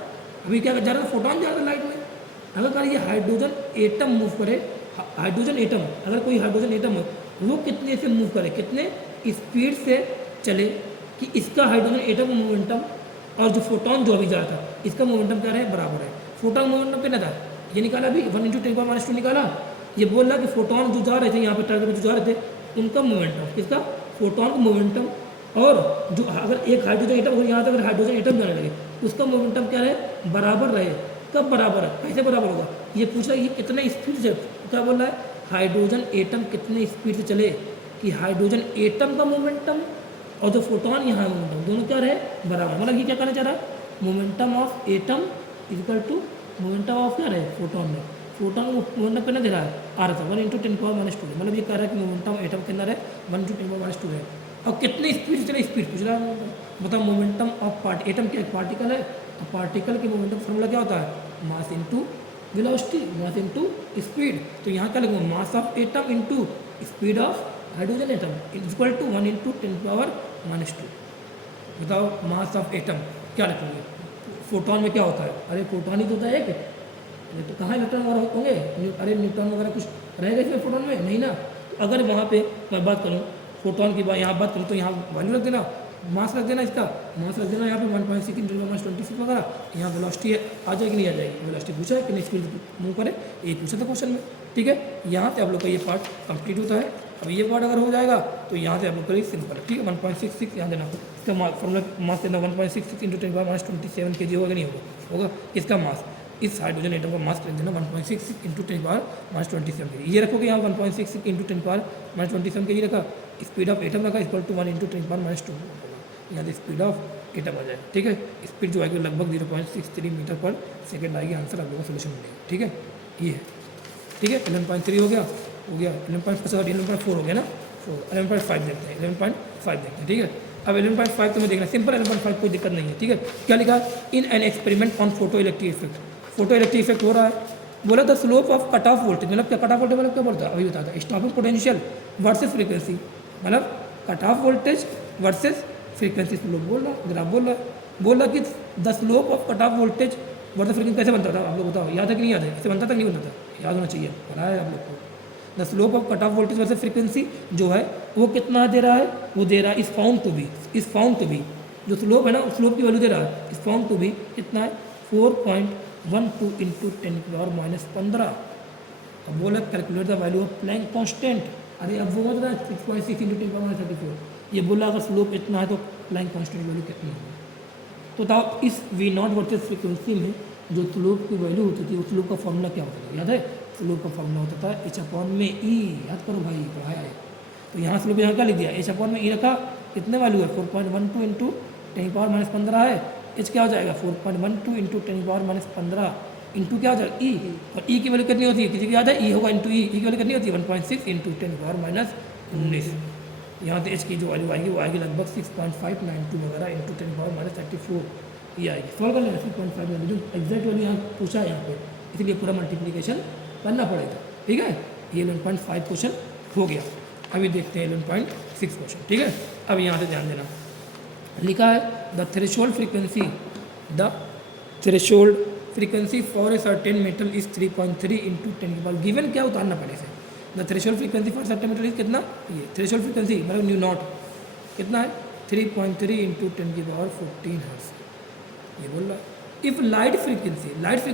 अभी क्या जा रहा है फोटॉन जा रहा है लाइट में, अगर ये हाइड्रोजन एटम मूव करे, हाइड्रोजन एटम अगर कोई हाइड्रोजन एटम हो वो कितने से मूव करे, कितने स्पीड से चले कि इसका हाइड्रोजन एटम मोमेंटम और जो फोटॉन जो अभी जा रहा था इसका मोमेंटम क्या है बराबर है। फोटॉन मोमेंटम कितना था ये निकाला अभी 1 × 10⁻² निकाला, ये बोल रहा कि फोटॉन जो जा रहे थे यहाँ पे टारगेट जो जा रहे थे उनका मोमेंटम, किसका फोटॉन का मोमेंटम, और जो अगर एक हाइड्रोजन एटम यहाँ तक अगर हाइड्रोजन एटम जाने लगे उसका मोमेंटम क्या रहे बराबर रहे। कब बराबर है, कैसे बराबर होगा, ये पूछ रहा है ये कितने स्पीड से, क्या बोल रहा है हाइड्रोजन एटम कितने स्पीड से चले कि हाइड्रोजन एटम का मोमेंटम और जो फोटॉन यहाँ मोमेंटम दोनों क्या रहे बराबर। मतलब ये क्या कहना चाह रहा है momentum of atom equal to momentum of क्या रहे फोटॉन में, फोटॉन मोमेंटम कितना दे रहा है आ रहा था 1 × 10⁻², मतलब ये कह रहा है कि मोमेंटम एटम के अंदर है 1 × 10⁻² है और कितनी स्पीड से चले स्पीड पूछ रहा है। मतलब मोमेंटम ऑफ एटम क्या पार्टिकल है तो पार्टिकल के मोमेंटम फॉर्मूला क्या होता है mass into velocity, mass into speed. तो यहाँ क्या लिखूँ mass of atom into speed of hydrogen atom equal to 1 × 10⁻²। बताओ मास ऑफ एटम क्या लिखोगे, फोटॉन में क्या होता है, अरे फोटॉन ही तो होता है एक, ये तो कहाँ इलेक्ट्रॉन वगैरह होंगे, अरे न्यूट्रॉन वगैरह कुछ रहेगा इसमें फोटॉन में नहीं ना। तो अगर वहाँ पे मैं बात करूँ फोटॉन की बात यहाँ बात करूँ तो यहाँ वैल्यू रख देना मास रख देना, इसका मास रख देना यहाँ पे 1.6 इंटू माइनस 26 वगैरह, यहाँ वेलोसिटी आ जाएगी नहीं आ जाएगी, वेलोसिटी पूछा है कि स्पीड मूव करे, ये पूछा था क्वेश्चन में, ठीक है। यहाँ से आप लोग का ये पार्ट कंप्लीट होता है। अब ये पार्ट अगर हो जाएगा तो यहाँ से आप लोग का सिंपल है, ठीक है। 1.66 यहाँ देना, इसका फॉर्मूला मास देना 1.66 इंटू 10 माइनस 27 kg होगा कि नहीं होगा, इसका मास, इस हाइड्रोजन एटम का मास रख देना 1.66 इंटू 10 माइनस 27 kg, ये रखोगे यहाँ 1.66 इंटू 10 माइनस 27 kg रखा, स्पीड ऑफ एटम रखा इक्वल टू 1 इंटू 10 माइनस 2 होगा, यहाँ से स्पीड ऑफ एटम आ जाए, ठीक है। स्पीड जो आएगी लगभग 0.63 मीटर पर सेकेंड आएगी, आंसर आप लोगों का सोल्यूशन मिलेगा, ठीक है। ये है, ठीक है। 11.3 हो गया 11.4 हो गया ना, 11.5 देखते हैं, 11.5 देखते हैं, ठीक है। अब 11.5 तो मैं देखना सिंपल, 11.5 कोई दिक्कत नहीं है, ठीक है। क्या लिखा, in an experiment on photo electric effect, photo electric effect हो रहा है, बोला था slope of cut off voltage, मतलब क्या कट ऑफ वोल्टेज मतलब क्या बोलता है, अभी बताता है, स्टॉपिंग पोटेंशियल वर्सेस फ्रीक्वेंसी, मतलब cut off voltage versus frequency slope बोल रहा, ग्राफ बोल रहा कि the slope of cut off voltage versus frequency कैसे बनता था, आप लोग बताओ, याद है कि नहीं याद है, ऐसे बनता था कि नहीं बनता था, याद होना चाहिए, पता है आप लोग को। The slope of cut off voltage versus frequency जो है वो कितना दे रहा है, वो दे रहा है इस फाउंड टू बी, जो स्लोप है ना उस स्लोप की वैल्यू दे रहा है, इस फाउंड टू बी कितना है 4.12 इंटू 10⁻⁻15। अब बोला calculate the value of Planck constant, अरे अब वो बता 6.6 इंटू 10⁻34, ये बोला अगर स्लोप इतना है तो प्लैंक कांस्टेंट वैल्यू कितनी है, तो बताओ इस वी नॉट वर्सेस फ्रीक्वेंसी में जो स्लोप की वैल्यू होती थी उस स्लोप का फॉर्मूला क्या होता था, याद है, स्लोप का फॉर्मूला होता था h/e, याद करो भाई पढ़ाया है, तो यहाँ स्लोप यहाँ क्या लिख दिया, h/e रखा, कितने वैल्यू है 4.12 इंटू 10⁻⁻15 है, h क्या हो जाएगा 4.12 इंटू 10⁻⁻15 इंटू क्या हो जाएगा e, और e की वैल्यू कितनी होती है, किसी को याद है, e होगा इंटू e की वैल्यू कितनी होती है 1.6 इंटू 10⁻⁻19, यहाँ से h की जो वैल्यू आएगी वो आएगी लगभग 6.592 वगैरह इंटू 10⁻⁻34, ये आएगी। सॉल्व कर लेना 6.5 जो एग्जैक्ट वैल्यू यहाँ पूछा है यहाँ पे, इसलिए पूरा मल्टीप्लिकेशन करना पड़ेगा, ठीक है। ये 11.5 क्वेश्चन हो गया। अभी देखते हैं 11.6 क्वेश्चन, ठीक है। अब यहाँ से ध्यान देना, लिखा है the threshold frequency for a certain metal is 3.3 into 10 given, क्या उतारना पड़े से, the threshold frequency for certain metal is कितना, ये थ्रेशोल्ड फ्रीक्वेंसी मतलब न्यू नॉट कितना है 3.3 इंटू 10⁻14 हर्ट्ज, ये बोल रहा है। इफ लाइट फ्रीक्वेंसी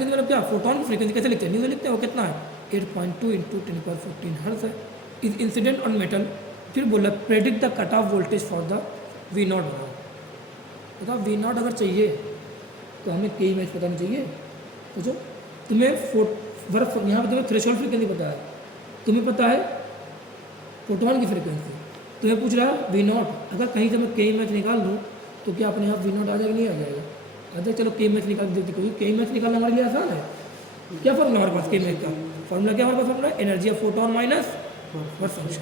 मतलब क्या, फोटोन की फ्रीक्वेंसी कैसे लिखते हैं, न्यूज़ लिखते हैं, वो कितना है 8.2 इंटू 10⁻14 हर्ट्ज है, इज इंसिडेंट ऑन मेटल, फिर बोला predict the cut off voltage for the v naught, बताओ वी नॉट अगर चाहिए तो हमें के इमेज पता नहीं चाहिए, सोचो तुम्हें यहाँ पर तुम्हें थ्रेशोल्ड फ्रीक्वेंसी पता है, तुम्हें पता है फोटोन की फ्रीक्वेंसी, तुम्हें पूछ रहा है वी नॉट, अगर कहीं से मैं के इमेज निकाल लूँ तो क्या अपने आप वी नॉट आ जाएगा, नहीं आ जाएगा, अच्छा चलो के इमेज निकाल देते, क्योंकि के इमेज निकालना हमारे लिए आसान है, क्या फॉर्मूला हमारे पास के इमेज का, फॉर्मूला क्या हमारे पास formula, energy of photon minus work function.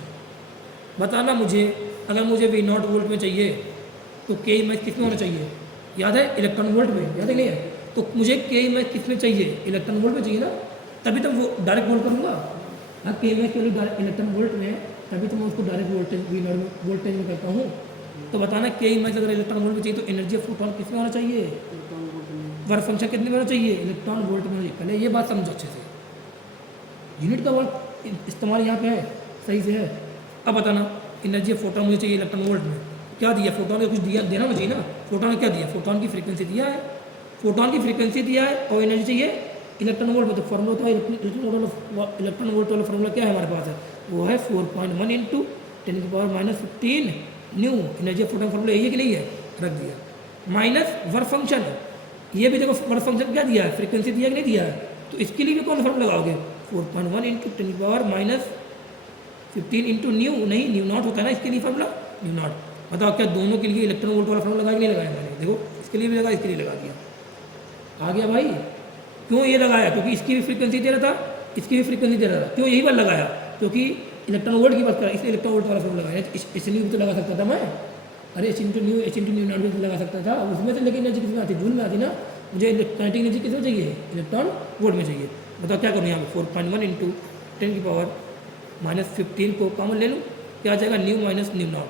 बताना मुझे, अगर मुझे वी नॉट वोल्ट में चाहिए तो के इमेज किस में होना चाहिए, याद है इलेक्ट्रॉन वोल्ट में, याद है नहीं है, तो मुझे के इमेज किस में चाहिए, इलेक्ट्रॉन वोल्ट में चाहिए ना, तभी तो वो डायरेक्ट वोल्ट करूँगा ना, के इमेज के लिए डायरेक्ट इलेक्ट्रॉन वोल्ट में, तभी तो मैं उसको direct voltage V not voltage में करता हूँ। तो बताना के इमेज अगर इलेक्ट्रॉन वोल्ट में चाहिए तो एनर्जी ऑफ फोटोन किस में होना चाहिए, वर्क फंक्शन कितने में होना चाहिए, इलेक्ट्रॉन वोल्ट में होना चाहिए। पहले ये बात समझो अच्छे से, यूनिट का वर्क इस्तेमाल यहाँ पे है, सही से है। अब बताना एनर्जी ऑफ फोटोन मुझे चाहिए इलेक्ट्रॉन वोल्ट में, क्या दिया, फोटोन ने कुछ दिया, देना मुझे चाहिए ना, फोटोन ने क्या दिया, फोटोन की फ्रीक्वेंसी दिया है, फोटोन की फ्रीक्वेंसी दिया है और एनर्जी चाहिए इलेक्ट्रॉन वोल्ट में, तो फॉर्मूला होता है इलेक्ट्रॉन वोल्ट वाला फॉर्मूला क्या है हमारे पास है, वो है 4.1 into 10⁻⁻15 new, energy of photon formula यही है कि नहीं है, रख दिया, माइनस वर्क फंक्शन, ये भी देखो वर्क फंक्शन क्या दिया है, फ्रीक्वेंसी दिया कि नहीं दिया है, तो इसके लिए भी कौन सा फॉर्मूला लगाओगे 4.1 इंटू 10⁻⁻15 इंटू न्यू, नहीं न्यू नॉट होता है ना इसके लिए फॉर्मूला, न्यू नॉट। बताओ क्या दोनों के लिए इलेक्ट्रॉन वोल्ट वाला फॉर्मूला लगाया कि नहीं लगाया मैंने, देखो इसके लिए भी लगा, इसके लिए लगा दिया, आ गया भाई। क्यों ये लगाया, क्योंकि इसकी भी फ्रीक्वेंसी दे रहा था, इसकी भी फ्रीक्वेंसी दे रहा था, क्यों यही बार लगाया, क्योंकि इलेक्ट्रॉन वोल्ट की बात करा, इसलिए इलेक्ट्रॉन वोल्ट वाला फॉर्मूला लगाया, इसलिए भी तो लगा सकता था मैं, अरे एच इंटू न्यू नॉट भी लगा सकता था उसमें से, लेकिन एनर्जी किसमें आती, जूल में आती ना, मुझे काइनेटिक एनर्जी किसमें चाहिए, इलेक्ट्रॉन वोल्ट में चाहिए। बताओ क्या करूँ यहाँ पे 4.1 इंटू 10⁻⁻15 को कॉमन ले लूँ, क्या आ जाएगा न्यू माइनस न्यू नॉट,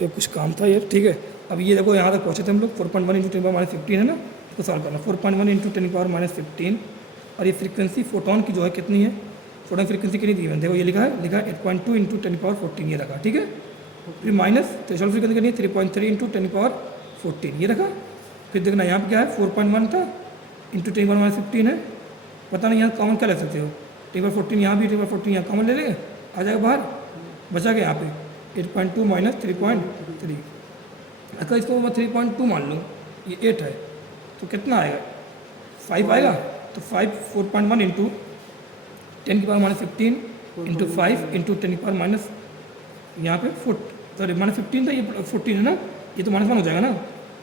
ये कुछ काम था यार, ठीक है। अब ये देखो यहाँ तक पहुँचे थे हम लोग, 4.1 इंटू 10⁻15 है ना, इसको सॉल्व करना, 4.1 इंटू 10⁻15 और ये फ्रीक्वेंसी फोटोन की जो है कितनी है फोटोन फ्रीक्वेंसी कितनी दी है, देखो ये लिखा है 8.2 इंटू 10^14 ये रखा, ठीक है। फिर माइनस थ्रेशोल्ड फ्रीक्वेंसी कितनी है 3.3 इंटू 10^14 ये रखा। फिर देखना यहाँ पे क्या है 4.1 था इंटू 10^15 है। पता नहीं यहाँ कॉमन क्या ले सकते हो, 10^14 यहाँ भी 10^14 यहाँ कॉमन ले लेंगे, आ जाएगा बाहर, बचा गया यहाँ पे 8.2 माइनस 3.3। अगर इसको मैं 3.2 मान लूँ, ये 8 है तो कितना आएगा 5 आएगा। तो 4.1 इंटू 10^-15 इंटू 5 इंटू 10 यहाँ पे -15 था, ये 14 है ना, ये तो -1 हो जाएगा ना,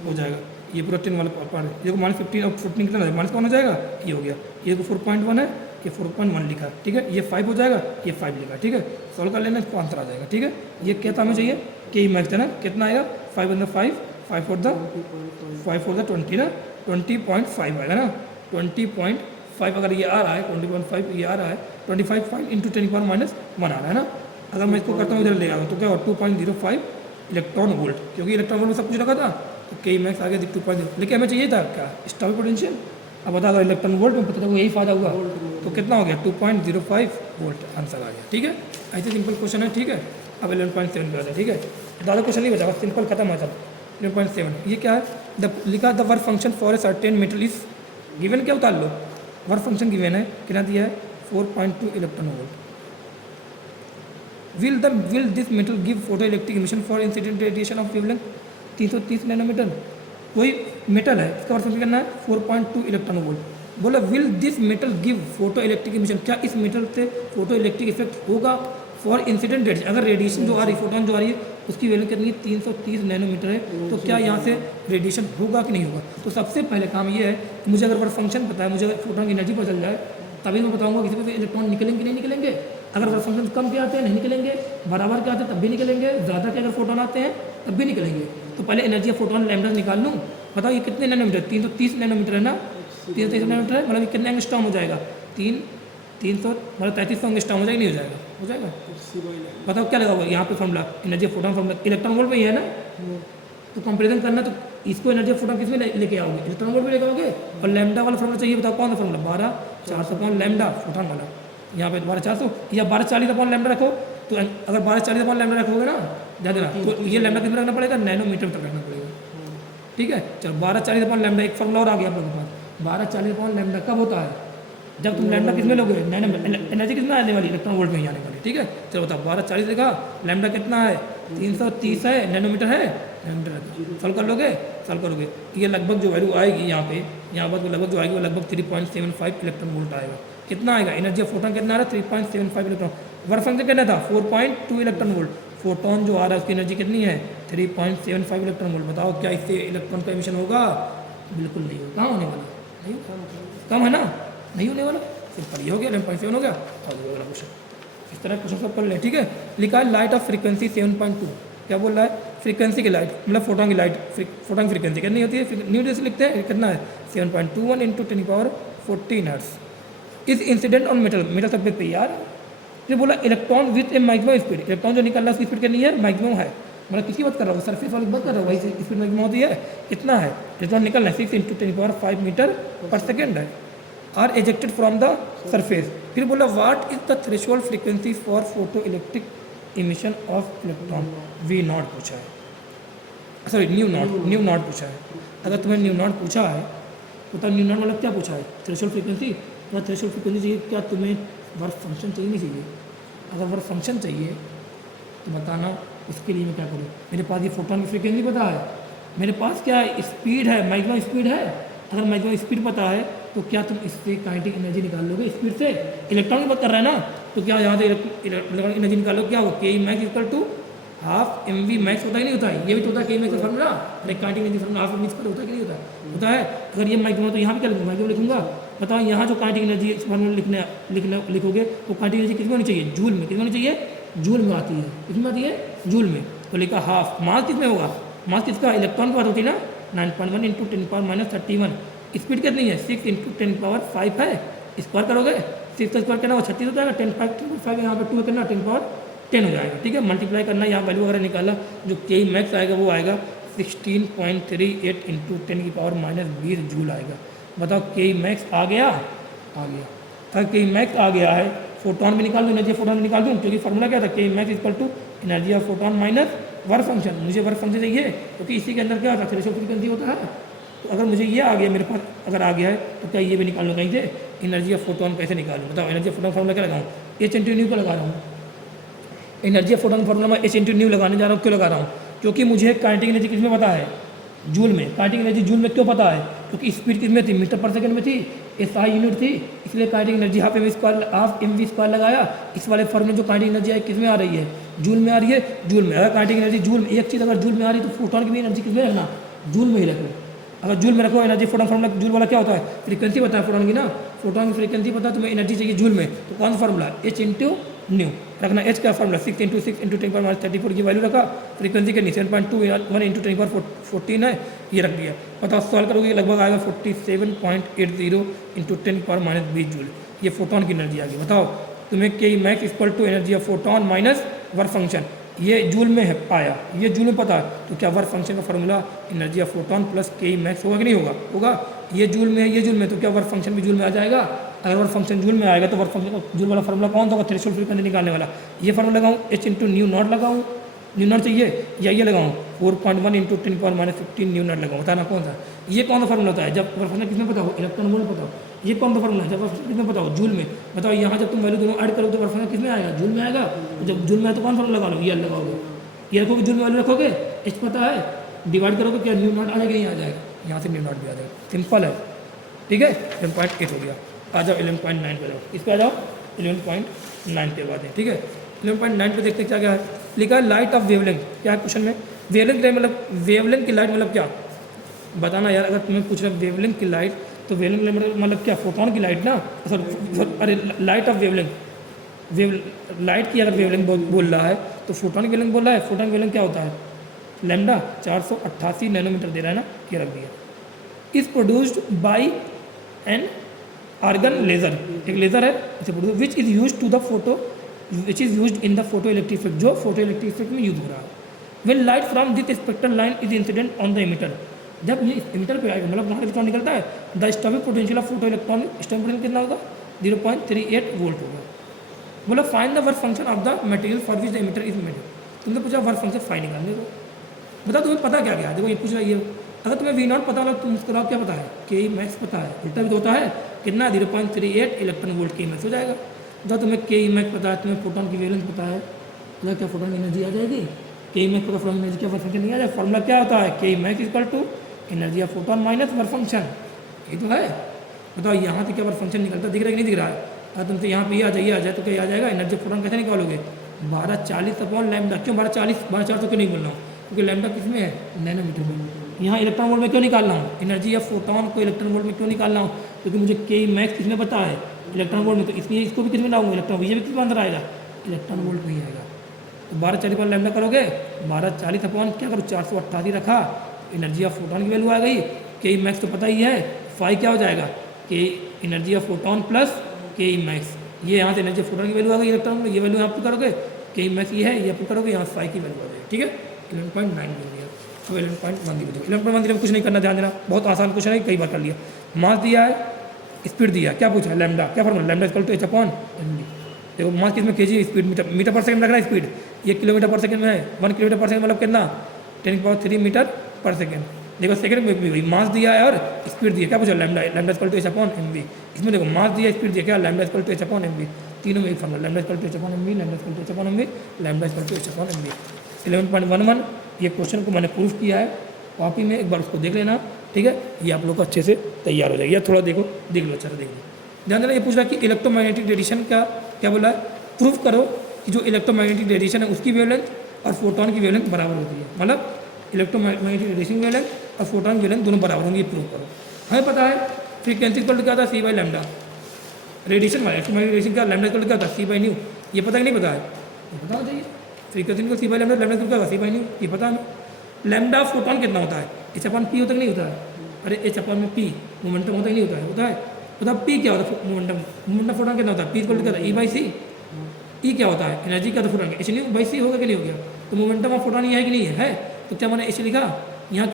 हो जाएगा ये पूरा 10 वाला पार्ट। ये -15 और 14 कितना है -1 हो जाएगा, ये हो गया। ये तो 4.1 है, ये 4.1 लिखा, ठीक है। ये 5 हो जाएगा, ये 5 लिखा, ठीक है। सॉल्व कर लेना, इसको आंसर आ जाएगा, ठीक है। ये क्या था हमें चाहिए के मैक्स है ना, कितना आएगा 5 × 5 5 4 द 20 ना, 20.5 आएगा ना, 20.5 अगर ये आ रहा है 20.5 ये आ रहा है 25 इंटू 10^-1 आ रहा है ना। अगर मैं इसको करता हूँ इधर ले आऊँ तो क्या 2.05 इलेक्ट्रॉन वोल्ट, क्योंकि इलेक्ट्रॉन वोल्ट में सब कुछ रखा था तो के मैक्स आगे 2.0, लेकिन हमें चाहिए था क्या स्टॉप पोटेंशियल। अब बता दो इलेक्ट्रॉन वोल्ट में पता था यही फायदा हुआ, तो कितना हो गया 2.05 वोल्ट आंसर आ गया, ठीक है। ऐसे सिंपल क्वेश्चन है, ठीक है। अब 11.7 पे आता है, ठीक है। ज़्यादा क्वेश्चन नहीं बचा, सिंपल खत्म है सब। 11.7 ये क्या है, लिखा the work function for a certain metal is given, क्या उतार लो वर्क फंक्शन गिवन है, कितना दिया है 4.2 electron volt. will this metal give photoelectric emission for incident radiation of wavelength 330 nanometre. कोई मेटल है, इसका वर्क फंक्शन करना है 4.2 इलेक्ट्रॉन वोल्ट। बोला will this metal give photo electric emission, क्या इस मेटल से फोटो इलेक्ट्रिक इफेक्ट होगा फॉर इंसिडेंट रेडिएशन, अगर रेडिएशन जो आ रही है फोटोन जो आ रही है उसकी वैल्यू कितनी है 330 नैनोमीटर है, तो क्या यहाँ से रेडिएशन होगा कि नहीं होगा। तो सबसे पहले काम ये है, मुझे अगर वर्क फंक्शन पता है, मुझे अगर फोटोन की एनर्जी पता चल जाए, तभी मैं बताऊंगा किसी पे इलेक्ट्रॉन निकलेंगे नहीं निकलेंगे। अगर वर्क फंक्शन कम के आते हैं नहीं निकलेंगे, बराबर के आते हैं तब भी निकलेंगे, ज़्यादा के अगर फोटोन आते हैं तब भी निकलेंगे। तो पहले एनर्जी ऑफ फोटोन लैम्डा निकाल लूँ, बताओ ये कितने नैनोमीटर 330 नैनोमीटर है ना, 330 नैनोमीटर है, मतलब कितने एंगस्ट्रॉम हो जाएगा 300 मतलब 3300 एंगस्ट्रॉम हो जाएगा, नहीं हो जाएगा, हो जाएगा। बताओ क्या लगा हुआ यहाँ पे formula energy of photon formula electron volt में ही है ना, तो कंपेरिजन करना तो इसको एनर्जी ऑफ फोटोन किस में लेके आओगे इलेक्ट्रॉन वोल्ट में लेके आओगे, और लैम्डा वाला फॉर्मूला चाहिए, बताओ कौन सा फॉर्मूला 12400 अपॉन लैम्डा फोटोन वाला, यहाँ पे 12400 या 1240 अपॉन लैम्डा रखो। तो अगर 1240 अपॉन लैम्डा रखोगे ना ध्यान देना, तो ये लैम्डा कितना रखना पड़ेगा नैनोमीटर तक रखना पड़ेगा, ठीक है। चलो 1240 अपॉन लैम्डा एक फॉर्मूला और आ गया आप लोगों के पास। 1240 अपॉन लैम्डा कब होता है, जब तुम लैम्डा किस में लोगे नैनो एनर्जी कितना आने वाली इलेक्ट्रॉन वोल्ट में ही आने वाली, ठीक है। चलो बताओ 1240 लिखा, लैम्डा कितना है 330 है, नैनोमीटर है, नैनोमीटर सॉल्व कर लोगे, सॉल्व करोगे ये लगभग जो वैल्यू आएगी यहाँ पे, यहाँ पर लगभग जो आएगी वो लगभग 3.75 इलेक्ट्रॉन वोल्ट आएगा। कितना आएगा एनर्जी ऑफ फोटोन कितना आ रहा है 3.75 इलेक्ट्रॉन, वर्क फंक्शन कितना था 4.2 इलेक्ट्रॉन वोल्ट, फोटोन जो आ रहा है उसकी एनर्जी कितनी है 3.75 इलेक्ट्रॉन वोल्ट। बताओ क्या इससे इलेक्ट्रॉन का एमिशन होगा, बिल्कुल नहीं होगा, कहाँ होने वाला नहीं, कम है ना, नहीं होने वाला। सिंपल ये हो गया 11.7 हो गया। और अगला क्वेश्चन इस तरह क्वेश्चन सब कर ले, ठीक है। लिखा है लाइट ऑफ फ्रीक्वेंसी 7.2, क्या बोल रहा है फ्रीक्वेंसी की लाइट मतलब फोटोन की लाइट, फोटोन की फ्रीक्वेंसी कितनी होती है न्यू से लिखते हैं, कितना है 7.21 into 10^14 hertz is incident on metal, metal subject पे यार। ये बोला electron with A maximum speed, electron जो निकल रहा है उसकी स्पीड कितनी है मैक्सिमम है, मतलब किसकी बात कर रहा हूँ सरफेस वाली बात कर रहा हूँ, वही स्पीड मैक्सिमम होती है, कितना है इलेक्ट्रॉन निकल रहा है 6 इंटू 10^5 मीटर पर सेकेंड है, are ejected from the surface. फिर बोला what is the threshold frequency for photo electric emission of electron, v naught पूछा है, सॉरी न्यू नॉट पूछा है। अगर तुम्हें न्यू नॉट पूछा है तो तब न्यू नॉट मतलब क्या पूछा है थ्रेशोल्ड फ्रीक्वेंसी, तो थ्रेशोल्ड फ्रीक्वेंसी चाहिए, क्या तुम्हें वर्क फंक्शन चाहिए नहीं चाहिए, अगर वर्क फंक्शन चाहिए तो बताना उसके लिए मैं क्या करूँ। मेरे पास ये फोटोन की फ्रीक्वेंसी पता है, मेरे पास क्या है स्पीड है मैक्सिमम स्पीड है, अगर मैक्सिमम स्पीड पता है तो क्या तुम इससे काइनेटिक एनर्जी निकाल लोगे स्पीड से, इलेक्ट्रॉन की बात कर रहा है ना, तो क्या यहाँ से इलेक्ट्रॉन एनर्जी निकालो, क्या हो के max equal to half m v max होता है कि नहीं होता है, ये भी तो होता है के मैक्स का formula, like kinetic energy formula half m v square होता है कि नहीं होता है, होता है। अगर ये मैक्सिमम तो यहाँ भी क्या लिखूंगा मैक्सिमम लिखूंगा, बताओ यहाँ जो काइनेटिक एनर्जी फॉर्मूला लिखोगे तो काइनेटिक एनर्जी किसमें होनी चाहिए जूल में, किसमें होनी चाहिए जूल में आती है, किसमें आती है जूल में, तो लिखा हाफ। मास किसमें होगा, मास किसका इलेक्ट्रॉन की बात होती है ना 9.1 इंटू 10⁻31, स्पीड कितनी है 6 इंटू 10⁵ है, स्क्वायर करोगे 6 का स्क्वायर करना वो 36 हो जाएगा, 10⁵ यहाँ पे 2 करना 10⁻10 हो जाएगा, ठीक है। मल्टीप्लाई करना यहाँ वैल्यू वगैरह निकाला, जो के मैक्स आएगा वो आएगा 16.38 इंटू 10⁻20 जूल आएगा। बताओ के मैक्स आ गया, अगर के मैक्स आ गया है फोटोन भी निकाल दूँ, एनर्जी ऑफ फोटोन भी निकाल दूँ, क्योंकि फॉर्मूला क्या था, K max equal to energy of photon minus work function. मुझे वर्क फंक्शन चाहिए क्योंकि इसी के अंदर क्या होता है, थ्रेशोल्ड फ्रीक्वेंसी होता है। तो अगर मुझे ये आ गया मेरे पास, अगर आ गया है तो क्या ये भी निकाल लो कहीं से, एनर्जी ऑफ फोटोन कैसे निकालूँ बताओ। एनर्जी ऑफ फोटोन फॉर्मूला क्या लगाऊँ, एच इंटू न्यू का लगा रहा हूँ। एनर्जी ऑफ फोटोन फॉर्मूला मैं एच इंटू न्यू लगाने जा रहा हूँ। क्यों लगा रहा हूँ, क्योंकि मुझे काइनेटिक एनर्जी किस में पता है, जूल में। काइनेटिक एनर्जी जूल में क्यों पता है, क्योंकि स्पीड किस में थी, मीटर पर सेकंड में थी, एसआई यूनिट थी, इसलिए kinetic energy half m v square लगाया। इस वाले फॉर्म में जो काइनेटिक एनर्जी है किस में आ रही है, जूल में आ रही है। जूल में अगर काइनेटिक एनर्जी जूल में, एक चीज़ अगर जूल में आ रही है तो फोटोन की भी एनर्जी किस में रखना, जूल में ही रखो। अगर जूल में रखो एनर्जी फोटोन फॉर्मूला, जूल वाला क्या होता है, फ्रीक्वेंसी पता है फोटोन की ना, फोटोन की फ्रीक्वेंसी पता है, तुम्हें एनर्जी चाहिए जूल में, तो कौन सा फॉर्मूला, एच इंटू न्यू रखना। एच का फॉर्मूला 6 × 6 × 10⁻34 की वैल्यू रखा। फ्रीक्वेंसी कितनी 7.21 × 10⁻14 है, ये रख दिया। बताओ सॉल्व करोगे लगभग आएगा 47.80 × 10⁻20 जूल। ये फोटोन की एनर्जी आ गई। बताओ तुम्हें K max equal to energy of photon minus work function, ये जूल में है आया, ये जूल में पता है, तो क्या वर्क फंक्शन का formula energy of photon plus के मैक्स होगा कि नहीं होगा, होगा। ये जूल में है, ये जूल में, तो क्या वर्क फंक्शन भी जूल में आ जाएगा। अगर वर्क फंक्शन जूल में आएगा तो वर्क फंक्शन का जूल वाला फॉर्मूला कौन सा होगा, थ्रेशोल्ड फ्रीक्वेंसी निकालने वाला। ये फॉर्मूला लगाऊँ, एच इंटू न्यू नॉट लगाऊँ, न्यू नॉट चाहिए, या ये लगाऊँ 4.1 × 10⁻15 न्यू नॉट लगाऊँ, बताना कौन सा। ये कौन सा फॉर्मूला होता है, जब वर्क फंक्शन किसमें पता हो, इलेक्ट्रॉन वोल्ट पता हो। ये कौन सा फॉर्मूला है, जब वर्क फंक्शन किसमें पता हो, जूल में। बताओ यहाँ जब तुम वैल्यू दोनों ऐड करो तो वर्क फंक्शन किसमें आएगा, जूल में आएगा। तो जब जूल में आए तो कौन फॉर्मूला लगा लो, ये लगाओगे, ये रखोगे, जूल में वैल्यू रखोगे, एच पता है, डिवाइड करोगे, क्या न्यू नॉट आ जाएगा, नहीं आ जाएगा, यहाँ से न्यू नॉट भी आ जाएगा, सिंपल है। ठीक है, 11.8 हो गया। आ जाओ 11.9 पे जाओ, इस पर आ जाओ 11.9 पे बात है। ठीक है, 11.9 पे देखते क्या क्या है, लिखा है लाइट ऑफ वेवलेंथ। क्या है क्वेश्चन में, वेवलेंथ मतलब, वेवलेंथ की लाइट मतलब क्या, बताना यार। अगर तुम्हें पूछ रहे वेवलेंथ की लाइट, तो वेवलेंथ मतलब क्या, फोटोन की लाइट ना, अरे लाइट ऑफ वेवलेंथ, लाइट की अगर वेवलेंथ बोल रहा है तो फोटोन की वेवलेंथ बोल रहा है। फोटोन की वेवलेंथ क्या होता है, लैम्डा 488 नैनोमीटर दे रहा है ना, ये रख दिया। Is produced by an argon laser, एक लेज़र है इसे produce, which is use to the photo, which is use in the photoelectric effect, जो फोटो इलेक्ट्रिक इफेक्ट में यूज हो रहा है। When light from this spectral line is incident on the emitter, जब ये emitter पे आएगा, मतलब वहाँ इलेक्ट्रॉन निकलता है, the stopping potential of photo electron, stopping potential कितना होगा, 0.38 वोल्ट होगा। बोला find the work function of the material for which the emitter is made. तुमने पूछा वर्क फंक्शन फाइंड निकालने को, बताओ तुम्हें पता क्या क्या है। देखो ये पूछ रहा है, ये अगर तुम्हें वी नॉट पता होगा तुम उसका क्या पता है, के मैक्स पता है, उल्टा भी तो होता है, कितना 0.38 इलेक्ट्रॉन वोल्ट के मैक्स हो जाएगा। जब तुम्हें के मैक्स पता है, तुम्हें फोटोन की वेवलेंथ पता है, तो क्या फोटोन की एनर्जी आ जाएगी, के मैक्स पता, फोटोन एनर्जी क्या वर्क फंक्शन नहीं आ जाए। फॉर्मूला क्या होता है, K max equal to energy of photon minus work function, ये तो है। बताओ यहाँ से क्या वर्क फंक्शन निकलता, दिख रहा है कि नहीं दिख रहा है। अगर तुमसे यहाँ पे ये आ जाए तो क्या आ जाएगा, एनर्जी ऑफ फोटोन कैसे निकालोगे, 1240 अपॉन लैम्डा। क्यों 1240, 1240 क्यों नहीं बोल रहा हूँ, क्योंकि लैम्डा किस में है, नैनोमीटर में। यहाँ इलेक्ट्रॉन वोल्ट में क्यों निकालना हूँ, एनर्जी ऑफ फोटोन को इलेक्ट्रॉन वोल्ट में क्यों निकालना हूँ, क्योंकि मुझे के मैक्स किसमें पता है, इलेक्ट्रॉन वोल्ट में, तो इसलिए इसको भी किसमें लाऊंगा, इलेक्ट्रॉन, ये भी किस में अंदर आएगा, इलेक्ट्रॉन वोल्ट में ही आएगा। तो 1240 अपॉन लैम्डा करोगे, 1240 अपॉन क्या करो 488 रखा, एनर्जी ऑफ फोटोन की वैल्यू आ गई। के मैक्स तो पता ही है, फाइव क्या हो जाएगा, के एनर्जी ऑफ फोटोन प्लस के मैक्स, ये यहाँ से एनर्जी ऑफ फोटोन की वैल्यू आ गई इलेक्ट्रॉन में, ये वैल्यू यहाँ पर करोगे, के मैक्स ये है, ये आप करोगे, यहाँ फाइव की वैल्यू आ जाएगी। ठीक है, 11.9 मिल गया। तो 11.1 दिया, 11.1 में कुछ नहीं करना, ध्यान देना, बहुत आसान क्वेश्चन है, कई बार कर लिया। मास दिया है, स्पीड दिया, क्या पूछा है, लैम्डा, क्या formula, lambda equal to h upon m v. देखो मास किसमें केजी, स्पीड मीटर पर सेकंड रख रहा है, स्पीड ये किलोमीटर पर सेकंड में है, 1 किलोमीटर पर सेकंड मतलब कितना, 10⁻³ मीटर पर सेकंड। देखो सेकंड में भी मास दिया है और स्पीड दिया, क्या पूछा, lambda, lambda equal to h upon m v. इसमें देखो मास दिया, स्पीड दिया, क्या, lambda equal to h upon m v, तीनों में एक formula, lambda equal to h upon m v, lambda equal to h upon m v, lambda equal to h upon m v. 11.11 ये question को मैंने proof किया है copy में, एक बार उसको देख लेना। ठीक है, ये आप लोग को अच्छे से तैयार हो जाएगी, या थोड़ा देखो, देख लो, अच्छा देख लो, ध्यान देना। ये पूछ रहा है कि इलेक्ट्रोमैग्नेटिक रेडिएशन का क्या बोला है, प्रूफ करो कि जो इलेक्ट्रोमैग्नेटिक रेडिएशन है उसकी वेवलेंथ और फोटोन की वेवलेंथ बराबर होती है, मतलब इलेक्ट्रोमैग्नेटिक रेडिएशन वेवलेंथ और फोटोन की वेवलेंथ दोनों बराबर होंगी, ये प्रूफ करो। हमें पता है फ्रीक्वेंसी इक्वल टू क्या था, सी बाई लैम्डा, रेडिएशन वाला इलेक्ट्रोमैग्नेटिक रेडिएशन क्या, लैम्डा इक्वल टू क्या था, सी बाई न्यू, ये पता कि नहीं पता है, ये पता होना चाहिए। Frequency equal c by lambda, lambda equal क्या था, सी बाई न्यू, ये पता हमें। लैम्डा फोटोन कितना होता है, एच अपॉन पी होता कि नहीं होता है, अरे एच अपॉन में पी मोमेंटम होता ही नहीं होता है, होता है, मतलब पी क्या होता है, मोमेंटम, मोमेंटम फोटोन कितना होता है, पी इक्वल टू क्या था, ई बाई सी। ई क्या होता है, एनर्जी क्या था फोटोन की, एच न्यू बाई सी होगा कि नहीं हो गया, तो मोमेंटम ऑफ फोटोन ये है कि नहीं है, तो क्या मैंने एच लिखा,